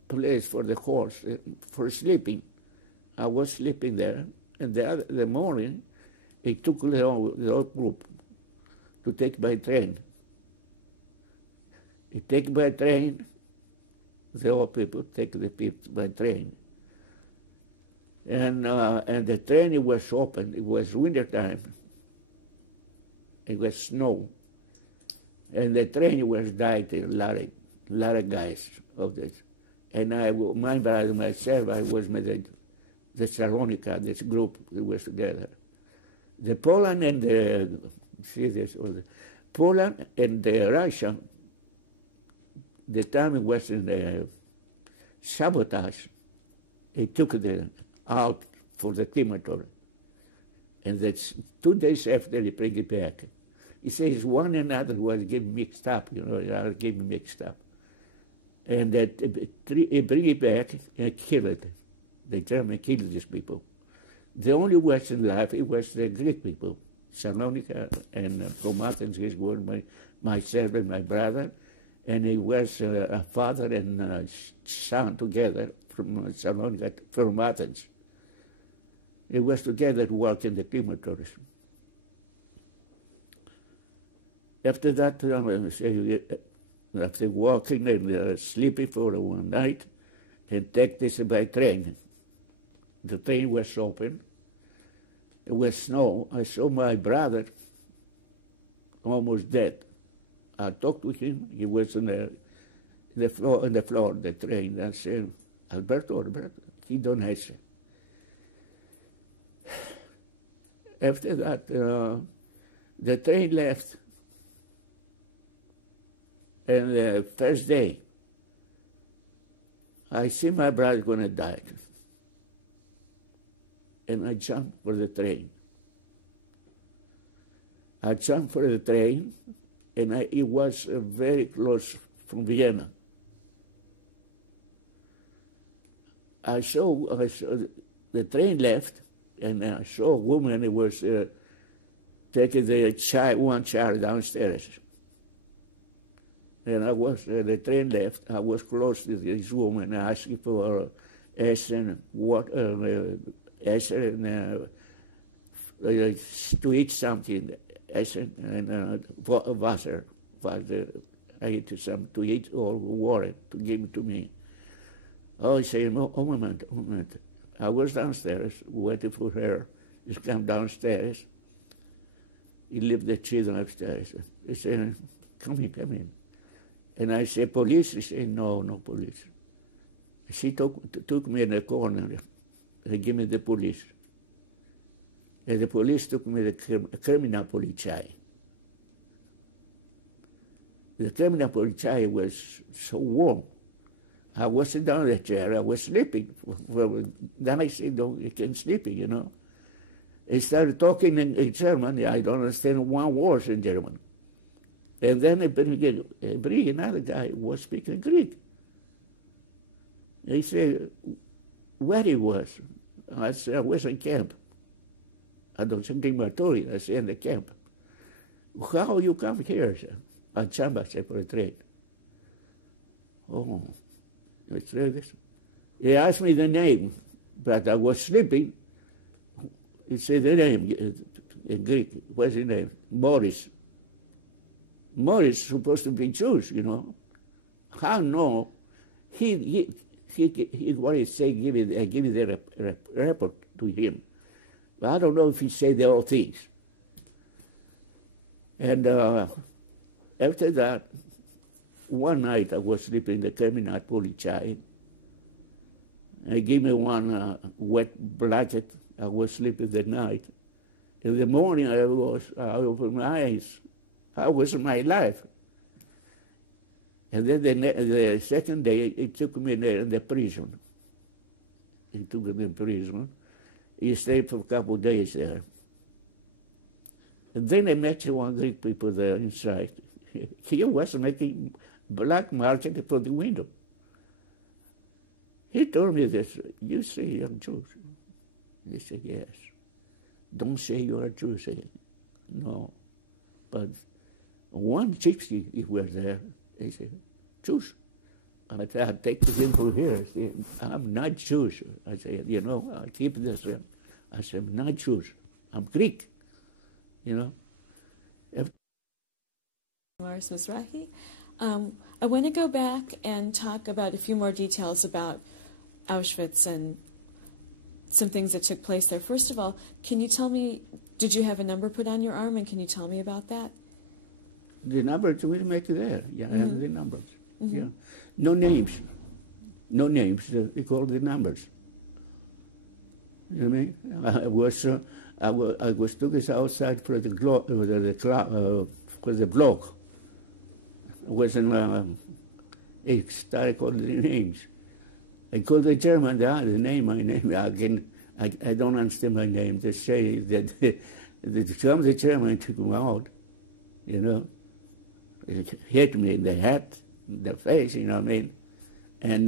place for the horse, for sleeping. I was sleeping there, and the morning, it took the whole group to take by train. It take by train, the old people take the people by train. And the train, it was open, it was winter time. It was snow. And the train was died, a lot of guys of this. And my brother, myself, I was with the Salonika, this group, we was together. The Poland and Poland and the Russia, the time it was in the sabotage, it took them out for the crematory. And that's 2 days after they bring it back. He says one another was getting mixed up, are getting mixed up. And that he bring it back and kill it. The German killed these people. The only Western life, it was the Greek people, Salonika and from Athens, his were myself and my brother, and it was a father and son together from Salonika, from Athens. It was together to work in the crematories. After that, after walking and sleeping for one night, and take this by train. The train was open. It was snow. I saw my brother almost dead. I talked with him. He was on the floor of the train. I said, Alberto, he don't answer. After that, the train left, and the first day, I see my brother gonna die, and I jumped for the train. I jumped for the train, and it was very close from Vienna. I saw the train left, and I saw a woman who was taking one child downstairs. And the train left. I was close to this woman, asking for Essen, Essen, to eat something, Essen, and water. I ate some to eat or water to give it to me. Oh, he said, oh, moment. I was downstairs waiting for her. She came downstairs. He left the children upstairs. He said, come in. And I said, police? He said, no police. She took me in the corner and gave me the police. And the police took me to the criminal polizei. The criminal polizei was so warm. I was sitting down in the chair, I was sleeping. Then I said, no, you can't sleep, you know. He started talking in German. I don't understand one word in German. And then another guy was speaking Greek. He said, where he was? I said, I was in camp. I don't think in Matory, I said, in the camp. How you come here, sir? I jumped, I said, for a train. Oh. He asked me the name, but I was sleeping. He said the name in Greek. What's his name? Morris. Morris is supposed to be Jewish, you know. How no? He what he say? Give it the report to him. But I don't know if he said the whole things. And after that, one night I was sleeping in the criminal polizei. They gave me one wet blanket. I was sleeping the night. In the morning, I opened my eyes. How was my life? And then the second day, he took me in the prison. He took me in prison. He stayed for a couple of days there. And then I met one Greek people there inside. He was making black market for the window. He told me this, you say you're Jewish? He said, yes. Don't say you're a Jew, say, no. But one gypsy, he was there, he said, Jewish. I said, I'll take him from here. I said, I'm not Jewish. I said, you know, I'll keep this. I said, I'm not Jewish. I'm Greek, you know. Morris Mizrahi. I want to go back and talk about a few more details about Auschwitz and some things that took place there. First of all, can you tell me, did you have a number put on your arm, and can you tell me about that? The numbers we make there. Yeah, I have the numbers. Mm-hmm. Yeah, no names. They call the numbers. You know what I mean? I was took outside for the block. I was in. It started calling the names. I called the German. My name. Again, I don't understand my name. They say that the German took me out. You know, it hit me in the head, the face. You know what I mean? And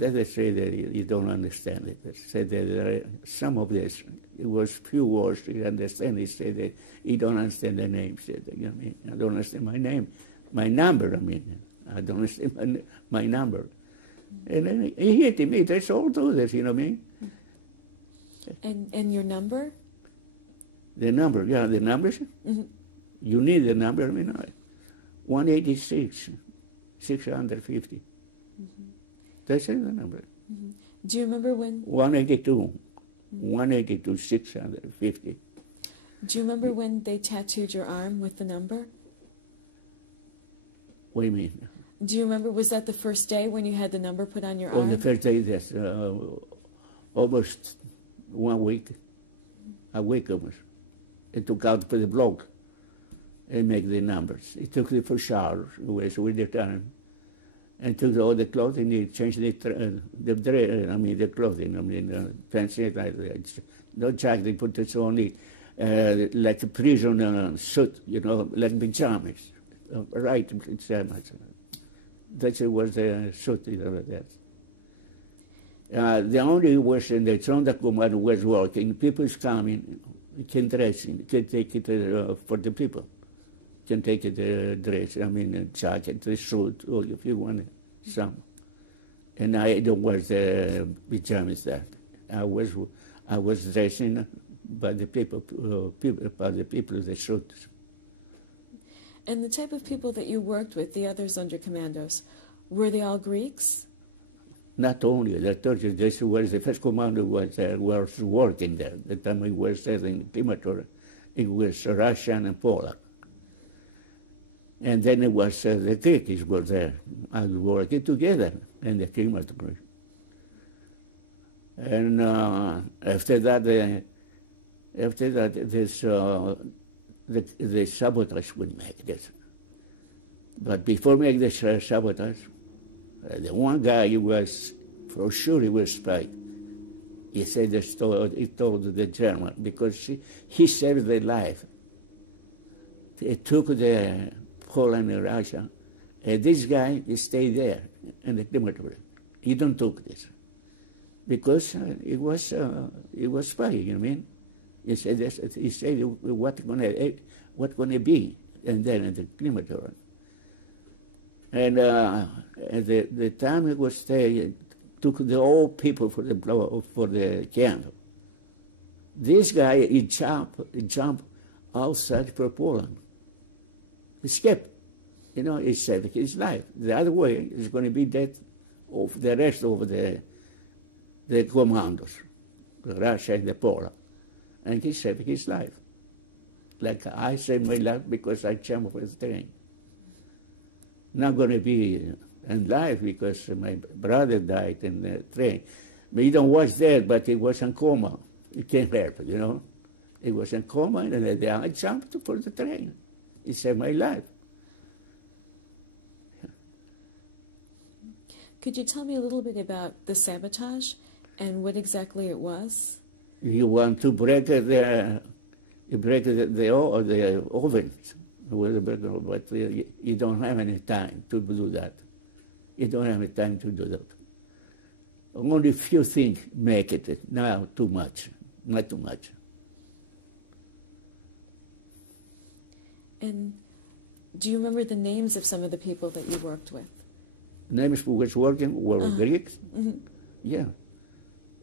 then they say that you don't understand it. They said that some of this, it was few words you understand. They said that you don't understand the name. Said that, you know what I mean? I don't understand my name, my number. I mean, I don't understand my number. And then he hit me. That's all do this. You know what I mean? And your number? The number, yeah, the numbers. Mm-hmm. You need the number. I mean, 186, 650. Mm-hmm. That's the number. Mm-hmm. Do you remember when? 182, 182, 650. Do you remember when they tattooed your arm with the number? What do you mean? Do you remember, was that the first day when you had the number put on your On arm? the first day, yes, almost 1 week, a week almost. It took out for the block and make the numbers. It took the first hour, with the time, and took all the clothing, he changed the clothing, fancy, no jacket, they put it only like a prison suit, like pajamas, right pajamas. That was the suit, that. The only was in the Sonderkommando was working. People is coming, can dress, can take it for the people. Can take it dress, jacket, the suit, or if you want some. And I don't wear the pajamas there. I was dressing by the people, the suits. And the type of people that you worked with, the other Sonderkommandos, were they all Greeks? Not only, I told you, this was the first commander was working there. The time he was in crematory, it was Russian and Polak. And then it was the Greeks were there. I was working together in the crematory. And after that, this the sabotage would make this. But before making the sabotage, the one guy he was, for sure he was spy. He said the story, he told the German, because he saved their life. He took the Poland and Russia, and this guy, he stayed there in the crematory. He don't took this. Because he was spy, He said this, he said what's gonna be, and then in the crematory. And at the time he was there, took the old people for the camp. This guy, he jumped outside for Poland. He escaped. He saved his life. The other way is going to be dead of the rest of the commandos, the Russia and the Poland. And he saved his life. Like I saved my life because I jumped off the train. Not going to be in life because my brother died in the train. He was dead, but he was in coma. He can't help, He was in coma, and then I jumped for the train. He saved my life. Could you tell me a little bit about the sabotage and what exactly it was? You want to break the ovens. But you don't have any time to do that. You don't have any time to do that. Only few things make it. Now too much, not too much. And do you remember the names of some of the people that you worked with? Names who was working were Greeks. Mm-hmm. Yeah.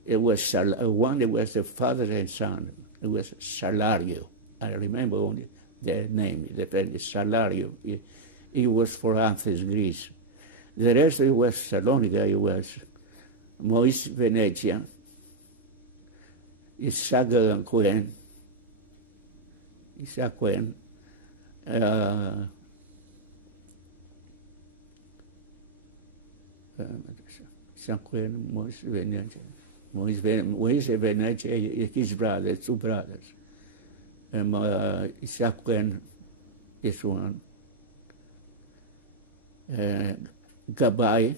It was one. It was the father and son. It was Salario. I remember only the name, the Salario. He was for Athens, Greece. The rest it was Salonika. It was Moise Venetia, Isaac Cohen, Moise Venetia, his brother, two brothers. Isaac Cohen is one. Gabai,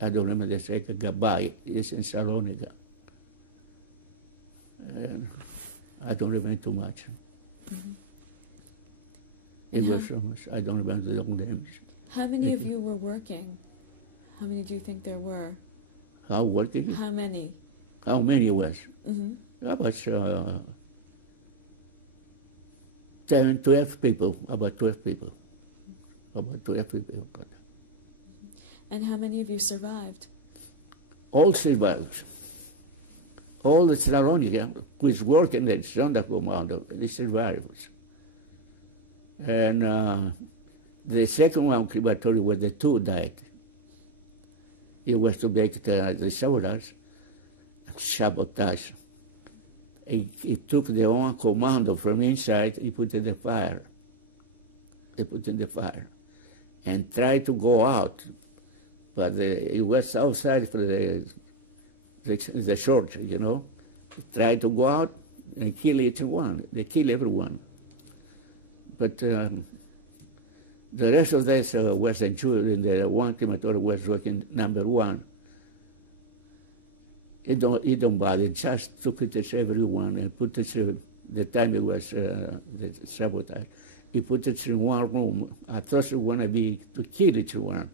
I don't remember the second. Gabai is in Salonika. I don't remember too much. Mm-hmm. It was so much. I don't remember the long names. How many of you were working? How many do you think there were? How working? How many? How many was? Mm-hmm. About 10, 12 people. About 12 people. About 12 people. And how many of you survived? All survived. All the Salonika who is working at Sonderkommando, the survivors. And the second one, crematory, where the two died. It was to make the sabotage. He took the own commando from inside, he put in the fire. They put in the fire. and tried to go out, but it was outside for the church, you know. Tried to go out and kill each one. They kill everyone. But the rest of this was a Jew in the one crematorium was working number one. He don't bother, just took it as everyone and put it, the time it was the sabotage, he put it in one room. I thought it was going to be to kill each one.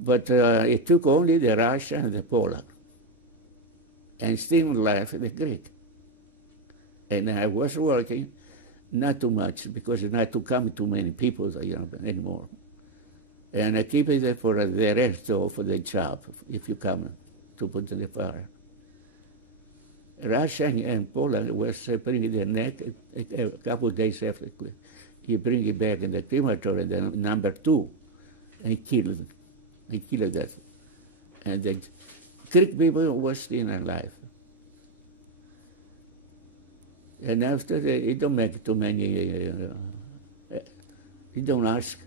But it took only the Russian and the Polak, and still left the Greek. And I was working, not too much, because not to come too many people anymore. And I keep it for the rest of the job, if you come to put in the fire. Russia and Poland was bringing the neck a couple of days after. He bring it back in the crematory, the number 2, and killed it. He killed that. And the Greek people were still alive. And after he don't make too many, he don't ask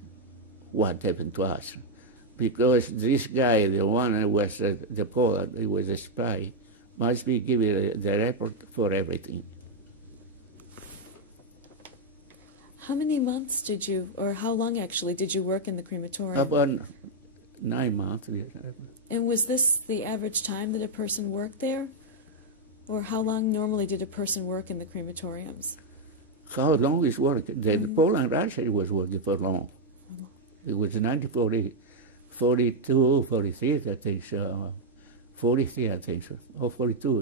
what happened to us. Because this guy, the one who was the Poland, he was a spy, must be given the report for everything. How many months did you, or how long actually, did you work in the crematorium? About 9 months. And was this the average time that a person worked there? Or how long normally did a person work in the crematoriums? How long is work? The Poland, Russia was working for long. It was 1942, 43, I think so. 43, I think so, or 42, to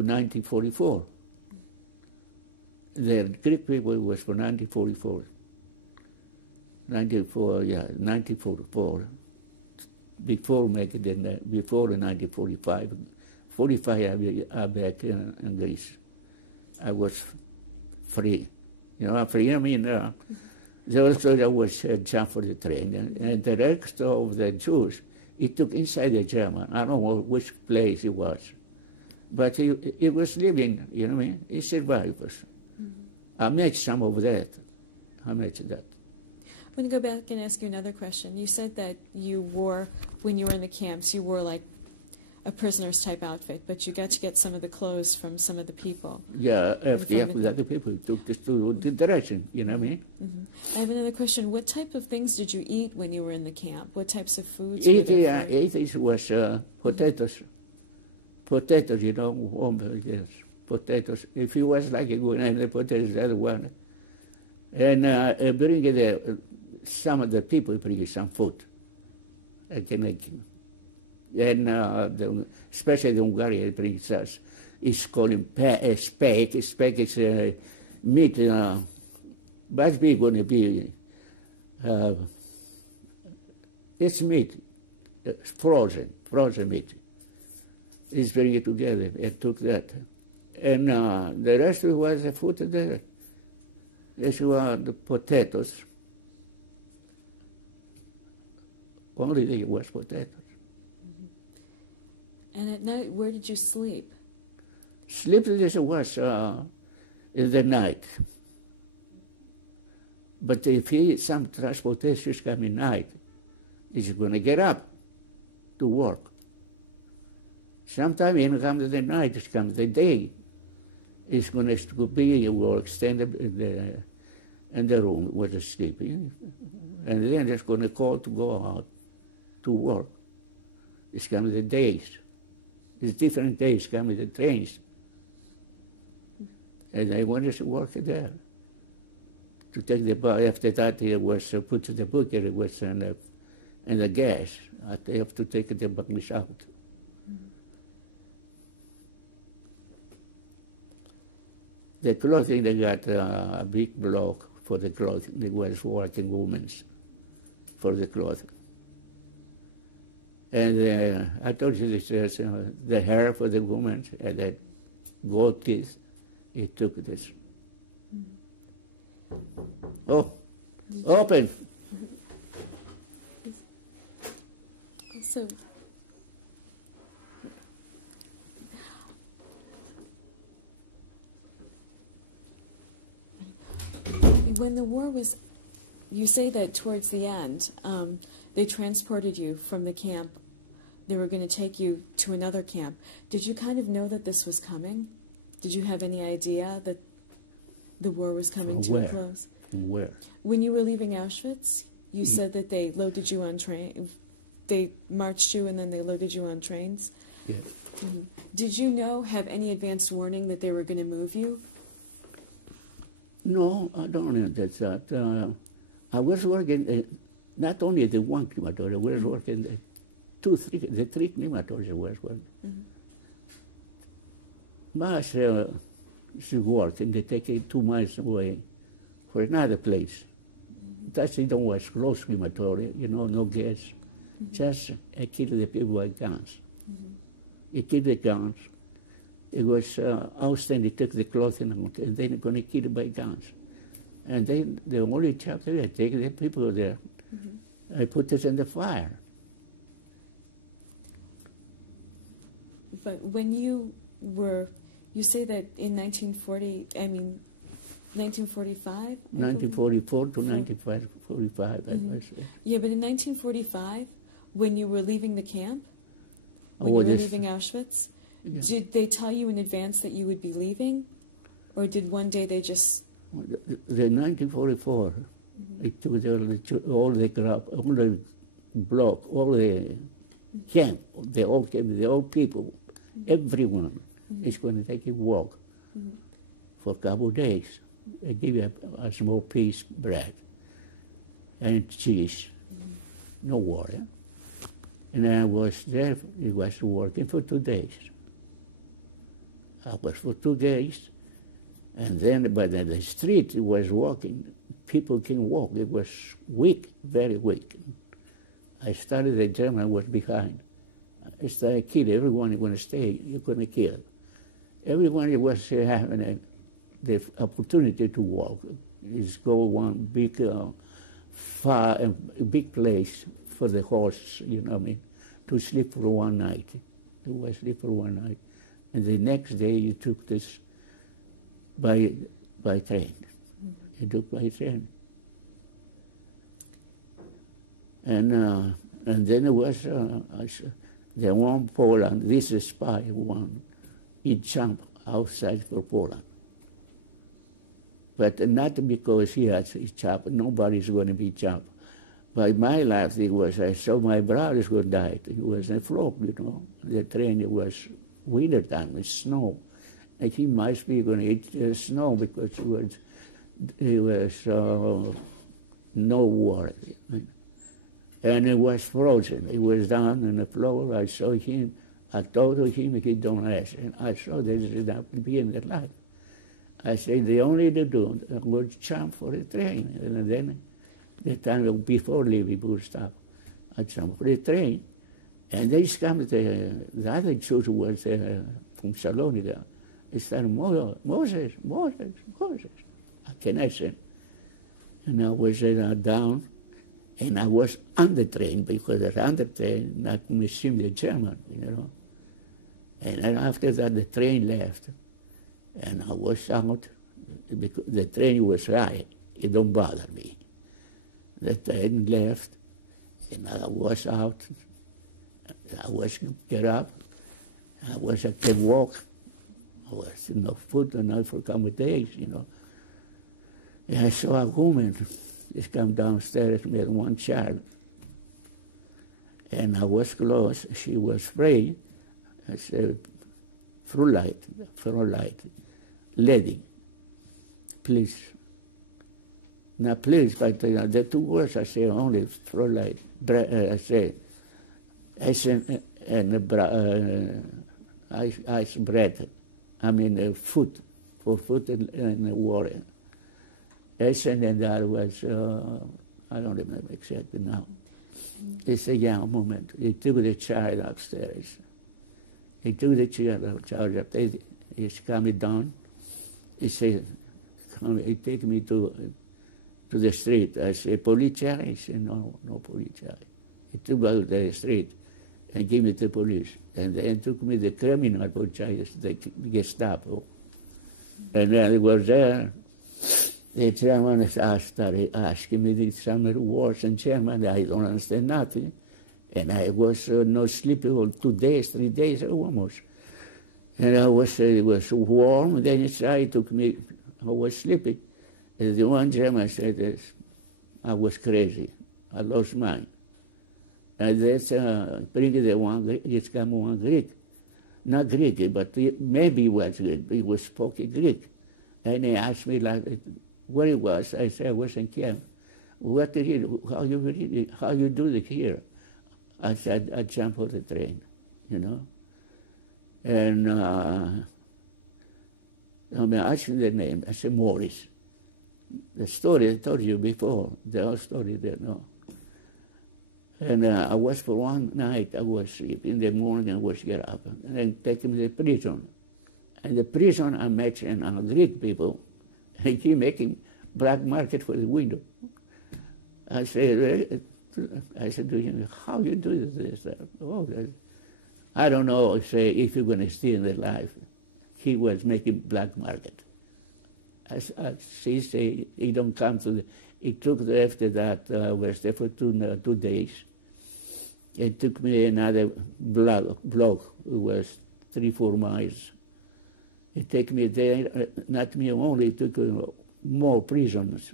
1944. The Greek people was for 1944. 1944. Before making it, before 1945. 45, I'm back in Greece. I was free. You know, free, I mean, also I was jump for the train. And the rest of the Jews, he took inside the German. I don't know which place it was. But he was living, you know what I mean? He survived us. I met some of that. I met that. I'm going to go back and ask you another question. You said that you wore, when you were in the camps, you wore like a prisoner's type outfit, but you got to get some of the clothes from some of the people. Yeah, after the other people took this to the direction, you know what I mean? I have another question. What type of things did you eat when you were in the camp? What types of foods? Eating was potatoes. Potatoes, you know, yes, potatoes. If it was like a good name, the potatoes, the other one. And bring some of the people bring some food. I can make. And especially the Hungarian brings us, it's called speck. Speck is meat, must be going to be, it's meat, frozen meat. It's bring it together and took that. And the rest was the food there. This were the potatoes. Only it was potatoes. And at night, where did you sleep? Sleep this was in the night. But if some transportation come in night, he's going to get up to work. Sometimes it comes the night, it comes the day. It's going to be work, stand up in the room where he's sleeping, and then it's going to call to go out to work. It's coming the days. It's different days coming the trains. And I wanted to work there. To take the bus. After that, it was put to the booker, it was and the gas. I have to take the buckles out. The clothing, they got a big block for the clothing. They was working women's for the clothing. And I told you this, the hair for the women and the gold teeth, he took this. Oh, open. So, when the war was you say that towards the end, they transported you from the camp. They were going to take you to another camp. Did you kind of know that this was coming? Did you have any idea that the war was coming to a close? Where? When you were leaving Auschwitz, you said that they loaded you on they marched you and then they loaded you on trains? Yes. Mm-hmm. Did you have any advanced warning that they were going to move you? No, I don't know that. I was working not only the one crematorium, I was working the three crematories I was working. But she worked and they take it 2 miles away for another place. That's it was close crematorium, no gas. Just kill the people by guns. You kill the guns. It was outstanding. They took the clothing out, and then they're going to kill it by guns. And then the only chapter, I take the people there, I put it in the fire. But when you say that in 1945? 1944 to 1945, I was. Yeah, but in 1945, when you were leaving the camp, when you were leaving Auschwitz, did they tell you in advance that you would be leaving? Or did one day they just... The 1944, it took all the crop, all the block, all the camp, the old people, everyone is going to take a walk for a couple of days. They give you a small piece of bread and cheese, no water. And I was there, I was working for 2 days. I was for 2 days, and then by the street, it was walking. People can walk. It was weak, very weak. I started, the German was behind. I started killing everyone. You're going to stay, you're going to kill. Everyone was having the opportunity to walk. Is go one big, big place for the horse, to sleep for one night. You was sleep for one night. And the next day you took this by train. You took by train. And then it was the one Poland, this is spy one, he jumped outside for Poland. But not because he had his job, nobody's going to be jumped. By my life, I saw my brother's going to die. He was in a floor, The train, it was winter time, it's snow. And he must be going to eat snow because it was no water. And it was frozen. It was down on the floor. I saw him. I told him he don't ask. And I saw this is not to be in the life. I said, the only to do was jump for the train. And then the time before leaving Gustav, I jumped for the train. And they come, the other Jews was from Salonika. They started, Moses. I cannot say. And I was down, and I was on the train, because on the train, I couldn't see the German, And then after that, the train left. And I was out, because the train was right. It don't bother me. The train left, and I was out. I was get up. I can walk. I was no food enough for a couple of days, And I saw a woman just come downstairs with one child. And I was close. She was praying. I said, Fräulein, lady, please. Now, please, but the 2 words I say only, Fräulein, I say, Essen and ice bread, food, for food and water. Essen and that was, I don't remember exactly now. It's a young moment. He took the child upstairs. He took the child upstairs. He's coming down. He said, he take me to the street. I said, Polizia? He said, no Polizia. He took me to the street and gave me to the police. And then took me to the criminal police, the Gestapo. And then I was there, The Germans started asking me some words in German. I don't understand nothing. And I was not sleeping for 2 days, 3 days almost. And it was warm. Then I took me, I was sleeping. And the one German said, I was crazy. I lost mine. And that's bring the one, it's come one Greek. Not Greek, but maybe he was Greek. He was spoken Greek. And he asked me like, where he was. I said, I was in camp. What did you, how you do it here? I said, I jump on the train, you know. And I asked him the name. I said, Morris. The story I told you before, the whole story there, no. And I was for one night, I was asleep. In the morning, I was get up and then take him to the prison. And the prison, I met Greek people. He keep making black market for the window. I said, do you, how you do this? Oh, I don't know, say, if you're going to stay in the life. He was making black market. She say, he don't come to the, he took after that, was there for 2 days. It took me another block, it was 3-4 miles. It took me there, not me only, it took more prisoners.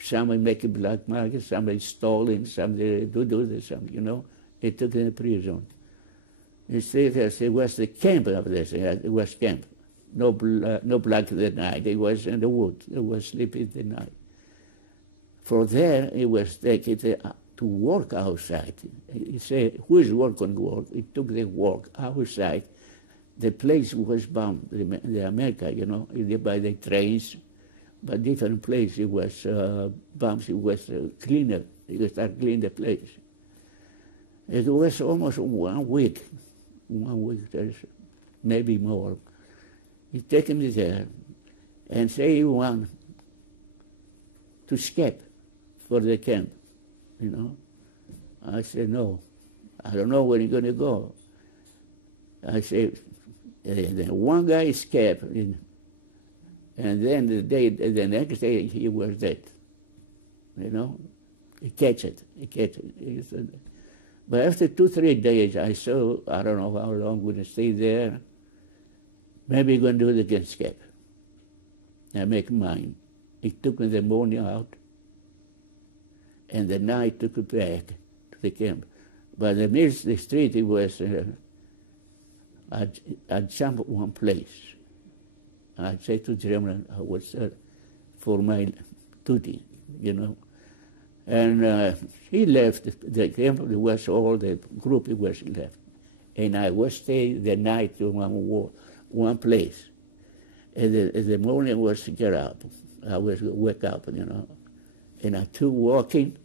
Some making black market, somebody stolen, somebody do this, some, you know. It took in the prison. You see, it was the camp of this, it was camp. No black the night, it was in the wood, it was sleeping the night. For there, it was taken to work outside. He said, who is working work? He took the work outside. The place was bombed, the America, you know, by the trains, but different place, it was bombs, it was cleaner, it started cleaning the place. It was almost 1 week, maybe more. He taken me there and say he want to escape for the camp, you know. I said, no, I don't know where you're going to go. I said, then one guy escaped, and then the next day he was dead, you know. He catch it. But after 2-3 days, I saw, I don't know how long we're going to stay there. Maybe we're going to do it again, escape. I make mine. He took me the morning out, and the night took it back to the camp. But the middle of the street, it was, I jumped one place. I said to German, I was for my duty, you know. And he left the camp, it was all the group, it was left. And I was staying the night in one place. And the morning was to get up. I was wake up, you know. And I took walking,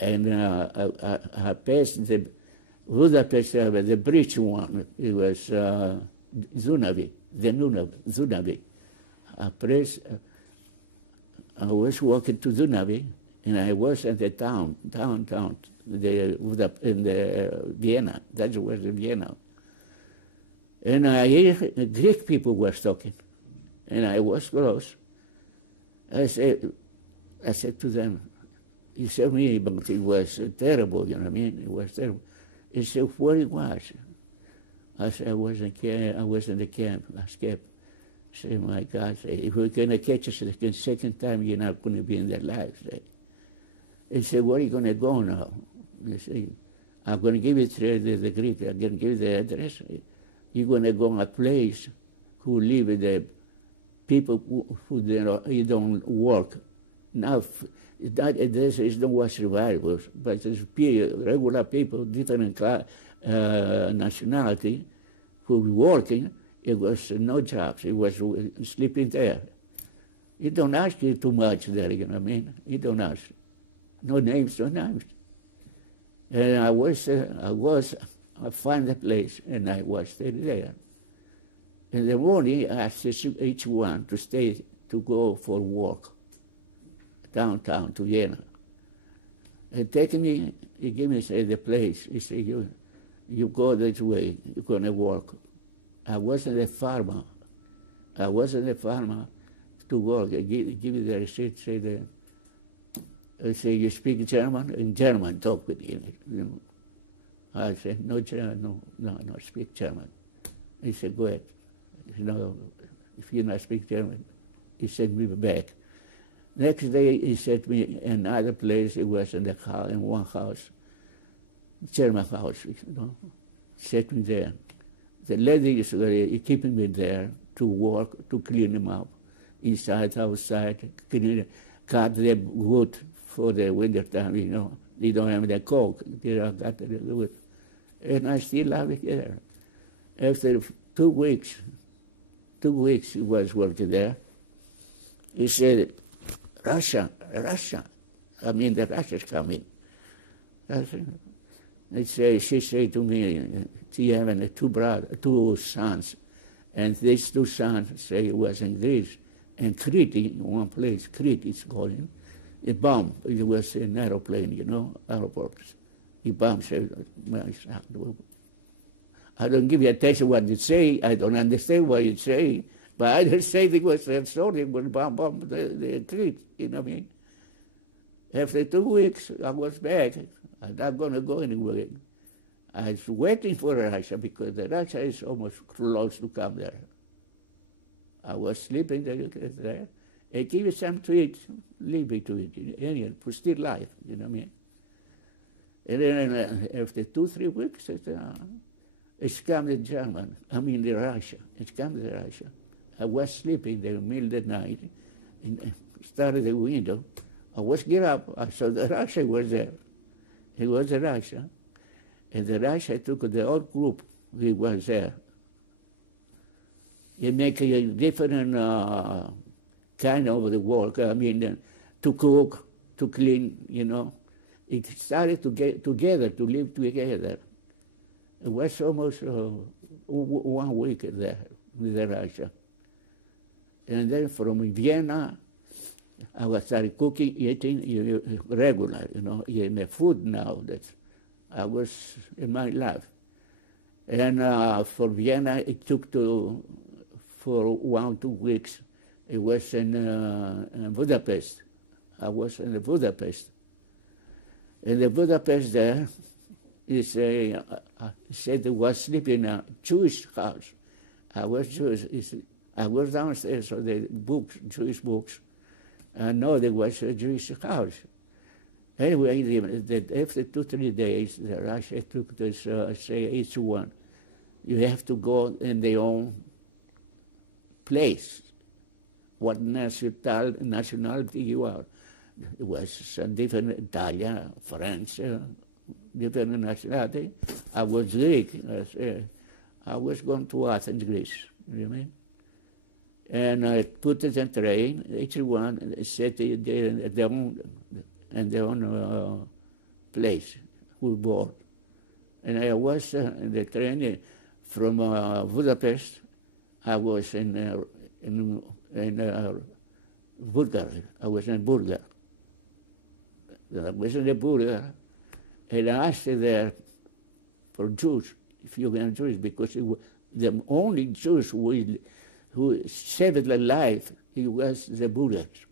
and I passed the Budapest, the bridge one. It was Zunavi. I was walking to Zunavi, and I was at the downtown, in the Vienna. That was Vienna. And I hear Greek people were talking, and I was close. I said to them, he said me, but it was terrible, you know what I mean? It was terrible. He said, where it was? I said, I was in the camp. I escaped. I said, my God, if we're going to catch us the second time, you're not going to be in their lives. He said, where are you going to go now? I said, I'm going to give you the Greek, I'm going to give you the address. You're going to go to a place who live with the people who don't work. Now, that address is not what survivors, but it's regular people, different nationality, who were working. It was no jobs. It was sleeping there. He don't ask you too much there, you know what I mean? He don't ask. No names. And I found the place, and I was staying there. In the morning, I asked each one to stay, to go for work downtown to Vienna. And taking me, he gave me the place. He said, you go this way, you're going to work. I wasn't a farmer. I was in the farmer to work. I give me the receipt, I say, you speak German? In German, talk with him. You know. I said, no German, no, speak German. He said, go ahead. You know, if you not speak German, he sent me back. Next day, he sent me another place. It was in one house, German house, you know. Set me there. The lady is keeping me there to work, to clean them up, inside, outside, cut the wood for the winter time, you know. They don't have the coke, they don't got the wood. And I still have it there. After 2 weeks he was working there, he said, Russia, I mean the Russians coming. She said to me, she having two sons, and these two sons say it was in Greece, and Crete, in one place, Crete is calling, a bomb, it was an aeroplane, you know, airports. He bombed, said, I don't give you attention what you say, I don't understand what you say, but I just say it was a story, but bomb the Crete, you know what I mean? After 2 weeks, I was back. I'm not going to go anywhere. I was waiting for Russia because the Russia is almost close to come there. I was sleeping there. I give you some to eat, leave it to eat, for still life, you know what I mean? And then after 2-3 weeks, it's come the German, the Russia. It's come the Russia. I was sleeping there in the middle of the night, and started the window. I was get up, I saw the Russia was there. He was a Russia. And the Russia took the whole group he was there. He make a different kind of the work, to cook, to clean, you know. It started to get together, to live together. It was almost 1 week there with the Russia. And then from Vienna, I was started cooking, eating regular, you know, in the food now that I was in my life. And for Vienna, it took for 1-2 weeks. It was in Budapest. I was in Budapest. In the Budapest there, he said he was sleeping in a Jewish house. I was Jewish. I was downstairs on the books, Jewish books. I know there was a Jewish house. Anyway, after 2-3 days, the Russia took this, say each one, you have to go in their own place, what nationality you are. It was some different Italian, French, different nationality. I was Greek. I was going to Athens, Greece, you know what I mean? And I put it in train, each one set their own place, we board. And I was in the train from Budapest. I was in Bulgaria. I was in Bulgaria. I was in the Bulgaria, and I asked there for Jews, if you can Jews, because the only Jews who saved their life, it was the Bulgars.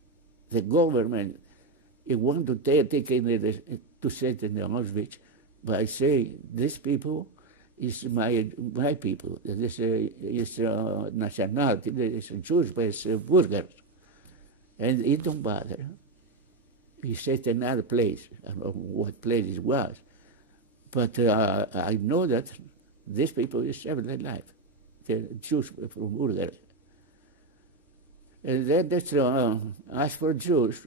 The government, it wanted to take in to set in the Auschwitz, but I say, these people is my people. This is nationality, it's Jews, but it's Bulgars. And it don't bother. He set another place. I don't know what place it was. But I know that these people is saved their life. The Jews from Bulgaria. And then that's, as for Jews,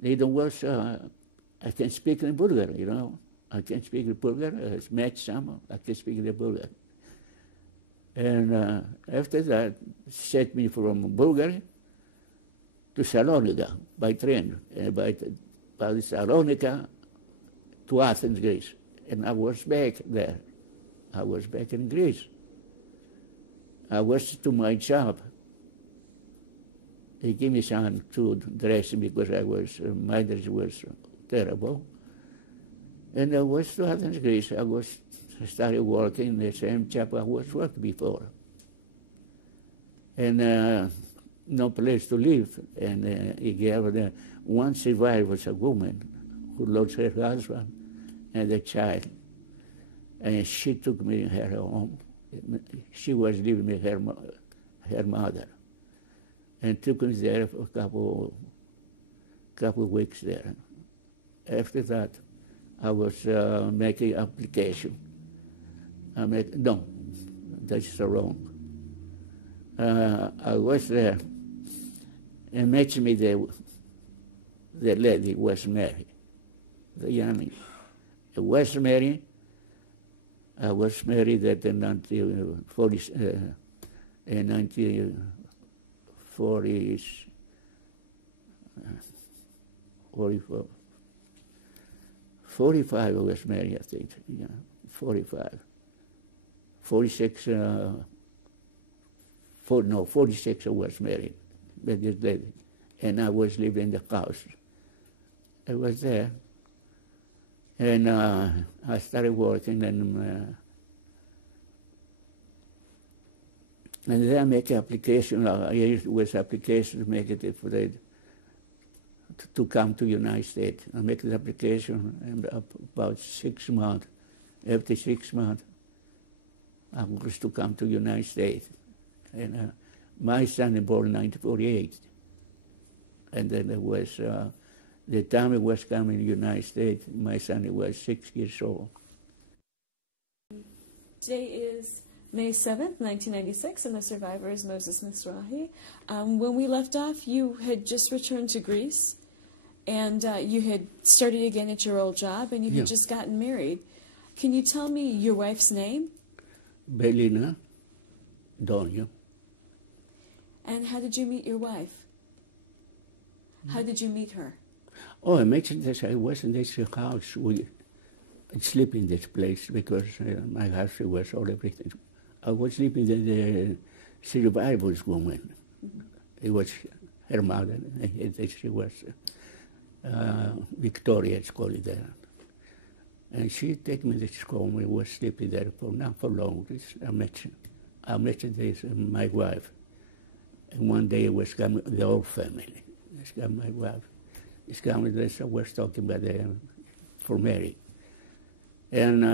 they don't was, I can speak in Bulgarian, you know. I can speak in Bulgarian, I've met some, I can speak in Bulgarian. And after that, sent me from Bulgaria to Salonika by train, by Salonika to Athens, Greece. And I was back there. I was back in Greece. I was to my job. They gave me some to dress because my dress was terrible. And I was to Athens, Greece. I started working in the same job I was working before. and no place to live. And he gave one survivor was a woman who lost her husband and a child. And she took me her home. She was living with her mother, and took me there for a couple of weeks there. After that, I was making application. No, that's wrong. I was there, and met me the lady was married, the young was married. I was married at 1940, 45 I was married, I think, 45. 46, 46 I was married with this lady, and I was living in the house. I was there, and I started working, and then I make application. I used with application to make it for the to come to United States. I make the application, and about 6 months. After 6 months, I was to come to United States, and my son was born in 1948, and then it was. The time he was coming to the United States, my son was 6 years old. Today is May 7th, 1996, and the survivor is Moses Mizrahi. When we left off, you had just returned to Greece, and you had started again at your old job, and you had just gotten married. Can you tell me your wife's name? Belina Donio. And how did you meet your wife? How did you meet her? Oh, I mentioned this. I was in this house. We sleep in this place because my house was all everything. I was sleeping in the survivor's woman. It was her mother. She was Victoria, it's called it there. And she take me to school. We was sleeping there for not for long. I mentioned this my wife. And one day it was coming the whole family. It's got my wife. It's coming. This I was talking about for Mary, and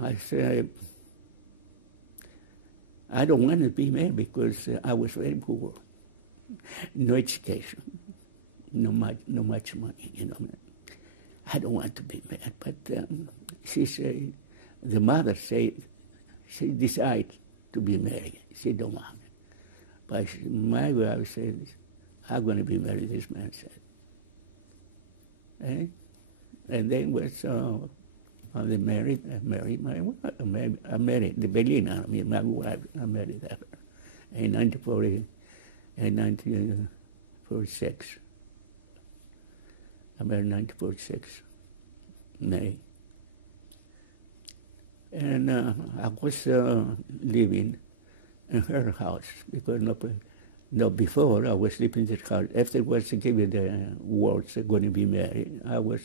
I said I don't want to be married because I was very poor, no education, no much money, you know. I don't want to be married, but she said, the mother said, she decided to be married. She don't want it, but my wife said, I'm going to be married, this man said. And then was I married my wife. I married the Belina, my wife. I married her in 1946. I married in 1946, May. And I was living in her house because no, before I was sleeping in this house. After was given the words going to be married, I was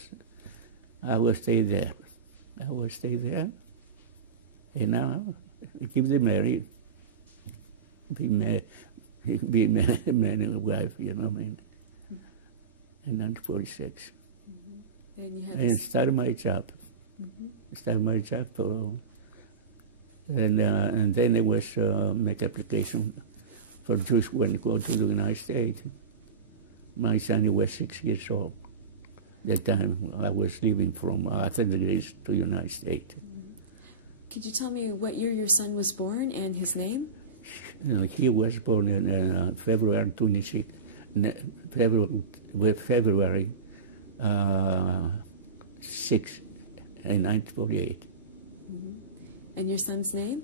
stay there. I will stay there, and now give the married, be man and wife. You know what I mean? In 1946, and started my job. Started my job and then it was make application for Jews when go to the United States. My son was 6 years old. That time I was leaving from Greece to United States. Could you tell me what year your son was born and his name? He was born in February 26, February 6, in 1948. And your son's name?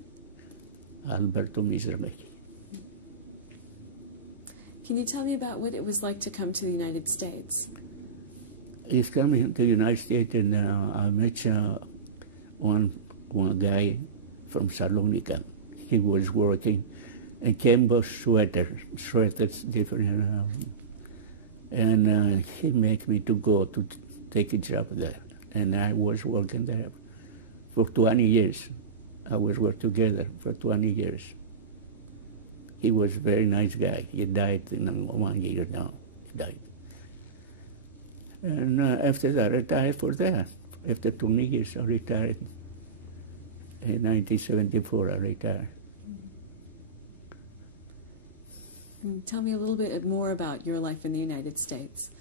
Alberto Mizrahi. Can you tell me about what it was like to come to the United States? He's coming to the United States, and I met one guy from Salonika. He was working in canvas sweaters different, and he made me to go to take a job there. And I was working there for 20 years. I was working together for 20 years. He was a very nice guy. He died in 1 year now. He died. And after that, I retired for that. After 20 years, I retired. In 1974, I retired. Tell me a little bit more about your life in the United States.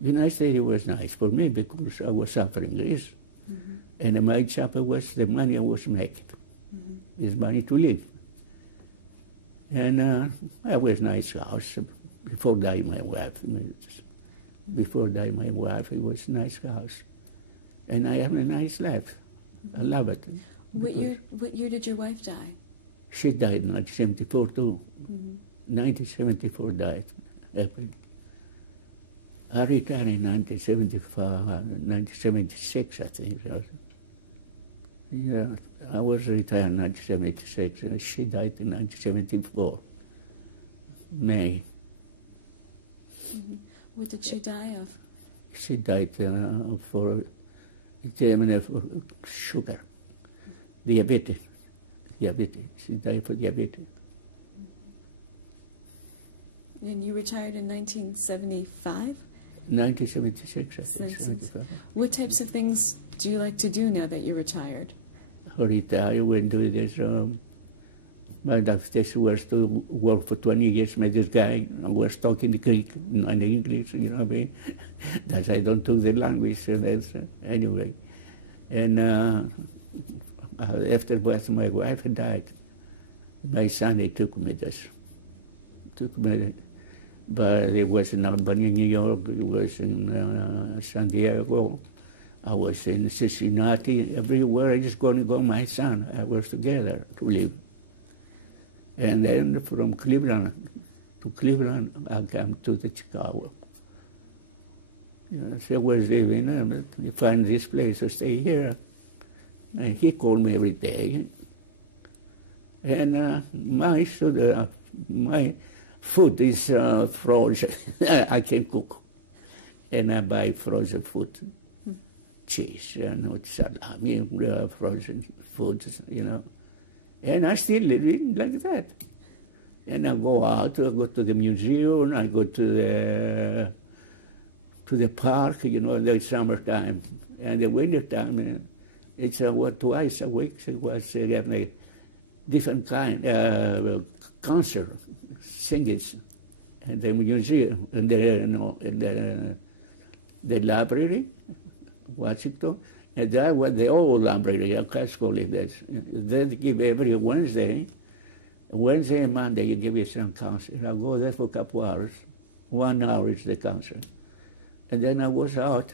The United States was nice for me because I was suffering this. And my job was the money I was making. Is money to live. And I was nice house. Before dying my wife. Before dying my wife, it was a nice house. And I have a nice life. I love it. What year did your wife die? She died in 1974 too. 1974 died, April. I retired in 1976, I think. Yeah, I was retired in 1976. And she died in 1974, May. What did she die of? She died for sugar, diabetes. She died for diabetes. And you retired in 1975? 1976, I think. 75. What types of things do you like to do now that you're retired? I retired, went to this, my doctor was to work for 20 years with this guy. I was talking the Greek, not the English, you know what I mean? That's I don't talk the language, so that's, anyway. And afterwards, my wife died. My son, he took me this. But it was in Albany, New York, it was in San Diego, I was in Cincinnati, everywhere I just going to go, my son, I was together to live. And then from Cleveland to Cleveland, I came to the Chicago. So I was living, and find this place to stay here. And he called me every day. And my food is frozen. I can cook. And I buy frozen food. Cheese, salami, frozen foods, you know. And I still living like that. And I go out, I go to the museum, I go to the park, you know, in the summertime. And the wintertime, it's twice a week, it was a different kind concert, singers, and the museum, and the library, Washington, and that was the old library, I can't call it that. They give every Wednesday and Monday, you give you some concert. I go there for a couple hours. 1 hour is the concert. And then I was out,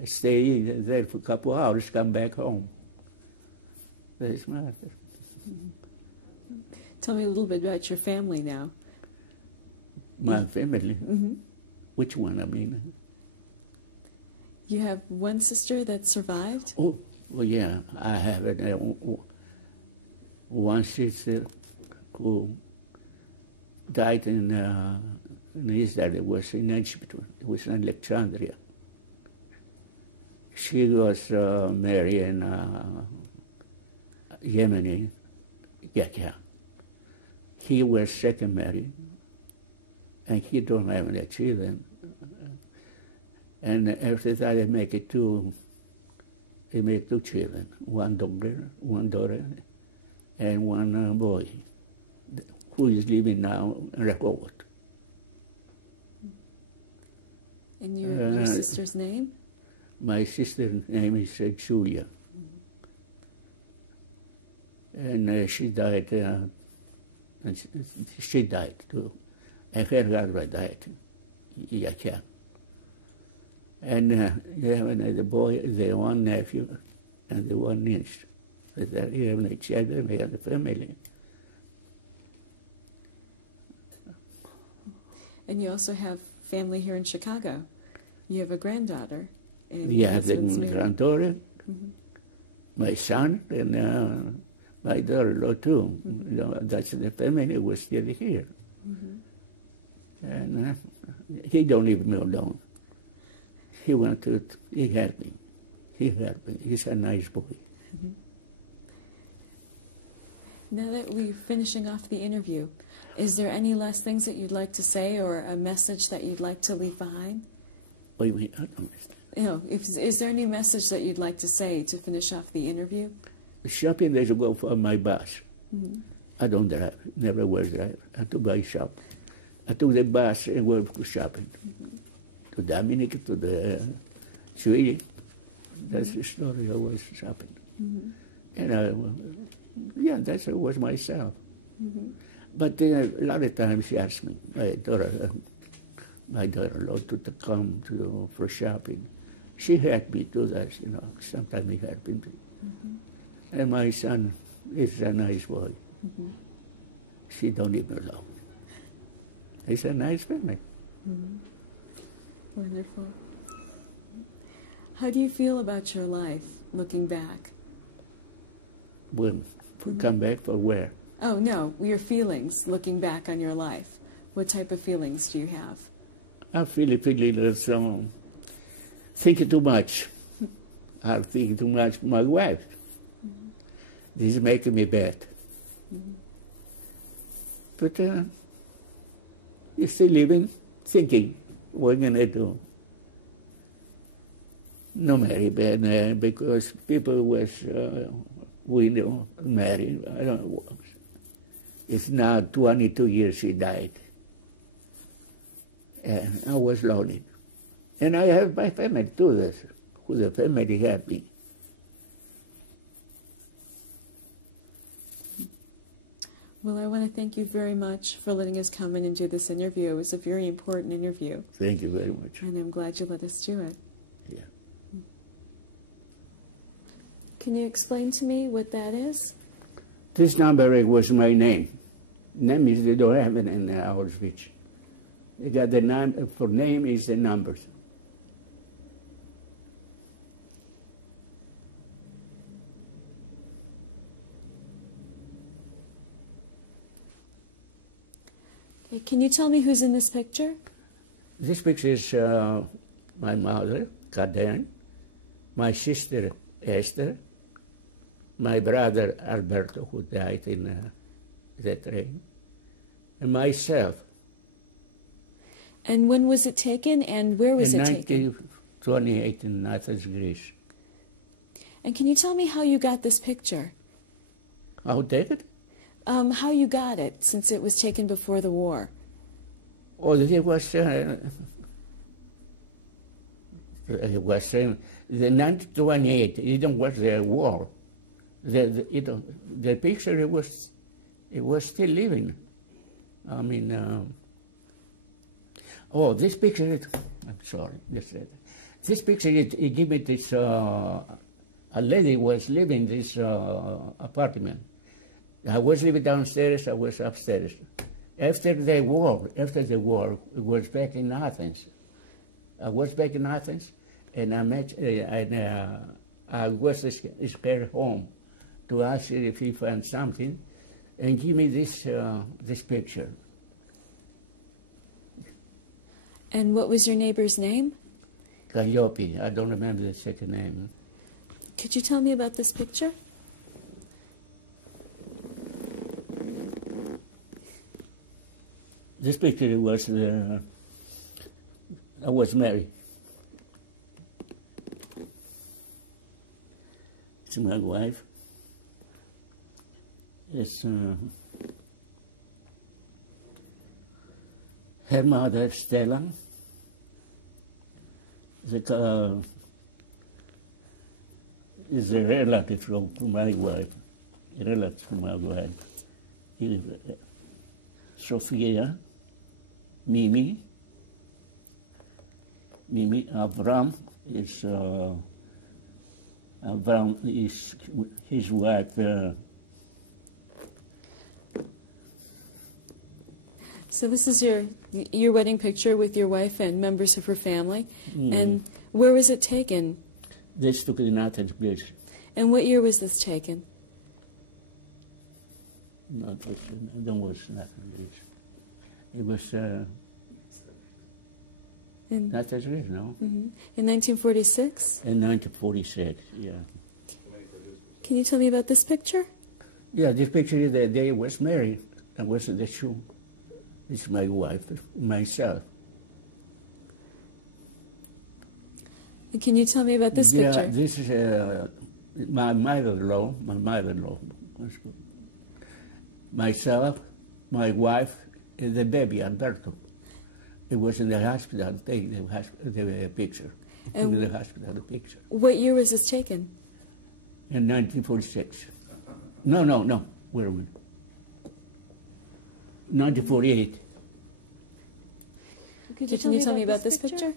I stay there for a couple hours, come back home. That's my matter. Tell me a little bit about your family now. My family? Which one, I mean? You have one sister that survived? Oh, well, yeah, I have one sister who died in Israel. It was in Egypt. It was in Alexandria. She was married in Yemeni, Yahya. He was second married, and he don't have any children. And after that, they made two children, one daughter, and one boy, who is living now in Rehoboth. And your sister's name? My sister's name is Julia. And she died, too. And her husband died, Yahya. And the boy, the one nephew, and the one niece. You have the children, we have the family. And you also have family here in Chicago. You have a granddaughter. And Yeah, the granddaughter, my son, and my daughter-in-law too. You know, that's the family was still here. And he don't leave me alone. He helped me. He's a nice boy. Now that we're finishing off the interview, Is there any last things that you'd like to say or a message that you'd like to leave behind? What do you mean? I don't understand. You know, is there any message that you'd like to say to finish off the interview? Shopping is go for my bus. Mm-hmm. I don't drive, never was drive. I have to buy shop. I took the bus and went to shopping. Mm-hmm. To Dominic, to the Chile. That's the story. I was shopping. Mm-hmm. And yeah, that was myself. Mm-hmm. But a lot of times she asked me, my daughter-in-law, to come for shopping. She helped me do that, you know. Sometimes he helped me. Mm-hmm. And my son is a nice boy. Mm-hmm. She don't leave me alone. He's a nice family. Mm-hmm. Wonderful. How do you feel about your life, looking back? When come back for where? Oh, no, your feelings, looking back on your life. What type of feelings do you have? I feel thinking too much. I'm thinking too much for my wife. Mm-hmm. This is making me bad. Mm-hmm. But you're still living, thinking, what going to do? No marry bad, because people was widow married. I don't know. It's now 22 years she died. And I was lonely. And I have my family too, this, who the family had me. Well, I want to thank you very much for letting us come in and do this interview. It was a very important interview. Thank you very much. And I'm glad you let us do it. Yeah. Can you explain to me what that is? This number was my name. Name is, they don't have it in Auschwitz. They got the name, for name is the numbers. Okay, can you tell me who's in this picture? This picture is my mother, Karen, my sister, Esther, my brother, Alberto, who died in the train, and myself. And when was it taken, and where was it taken? In 1928 in Athens, Greece. And can you tell me how you got this picture? How take it? How you got it, since it was taken before the war? Oh, it was the 1928. It was the war. The picture it was still living. I mean, this picture. I'm sorry. This picture it gave me this. A lady was living in this apartment. I was living downstairs. I was upstairs. After the war, it was back in Athens. I was back in Athens, and I was scared home to ask her if he found something, and give me this picture. And what was your neighbor's name? Calliope. I don't remember the second name. Could you tell me about this picture? This picture was I was married. It's my wife. It's her mother, Stella. Is a relative from my wife. A relative from my wife. Sophia, Mimi, Avram is his wife. So this is your wedding picture with your wife and members of her family. And where was it taken? This took in Athens, Greece. And what year was this taken? No, it was Athens, Greece. It was Athens, Greece, no? Mm-hmm. In 1946? In 1946, yeah. Can you tell me about this picture? Yeah, this picture is the day I was married. I was at the shoe. It's my wife, myself. Can you tell me about this Yeah, picture? this is my mother-in-law, myself, my wife, and the baby, Alberto. It was in the hospital, taking the picture. And In the hospital, the picture. What year was this taken? In 1946. No, wait a minute. 1948. Can you tell me about this picture?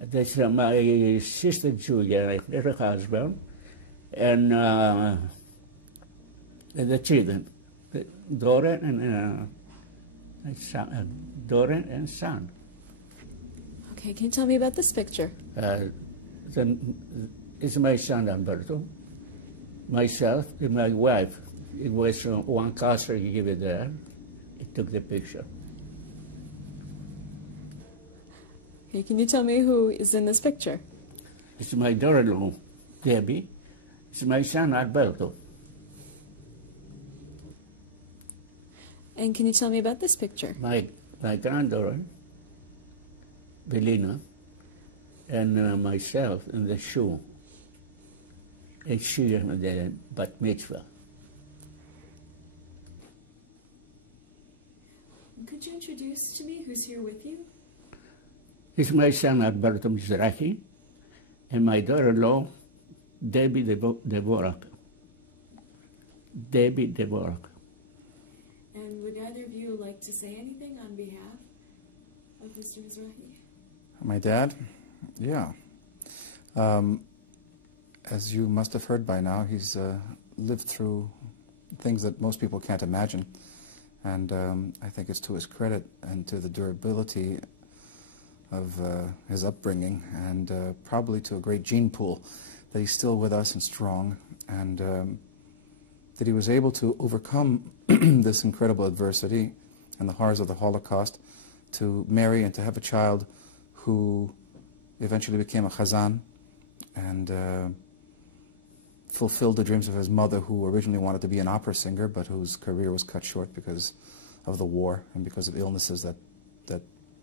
That's my sister Julia, her husband, and the children, Doran and son. Okay, can you tell me about this picture? It's my son Alberto, myself, and my wife. It was one counselor he gave it there. He took the picture. Okay, can you tell me who is in this picture? It's my daughter-in-law, Debbie. It's my son Alberto. And can you tell me about this picture? My granddaughter, Belina, and myself in the shoe. And she and the bat mitzvah. Could you introduce to me who's here with you? It's my son Alberto Mizrahi, and my daughter-in-law, Debbie Dvorak. Debbie Dvorak. And would either of you like to say anything on behalf of Mr. Mizrahi? My dad? Yeah. As you must have heard by now, he's lived through things that most people can't imagine. And I think it's to his credit and to the durability of his upbringing, and probably to a great gene pool, that he's still with us and strong, and that he was able to overcome this incredible adversity and the horrors of the Holocaust, to marry and to have a child who eventually became a chazan and fulfilled the dreams of his mother, who originally wanted to be an opera singer, but whose career was cut short because of the war and because of illnesses that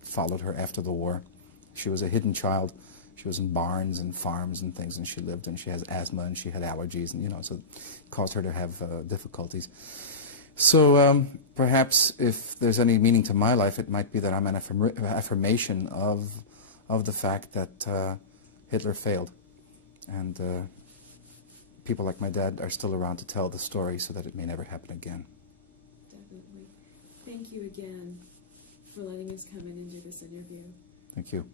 followed her after the war. She was a hidden child. She was in barns and farms and things, and she lived, and she has asthma, and she had allergies, and so it caused her to have difficulties. So perhaps if there's any meaning to my life, it might be that I'm an affirmation of the fact that Hitler failed, and people like my dad are still around to tell the story so that it may never happen again. Definitely. Thank you again for letting us come in and do this interview. Thank you.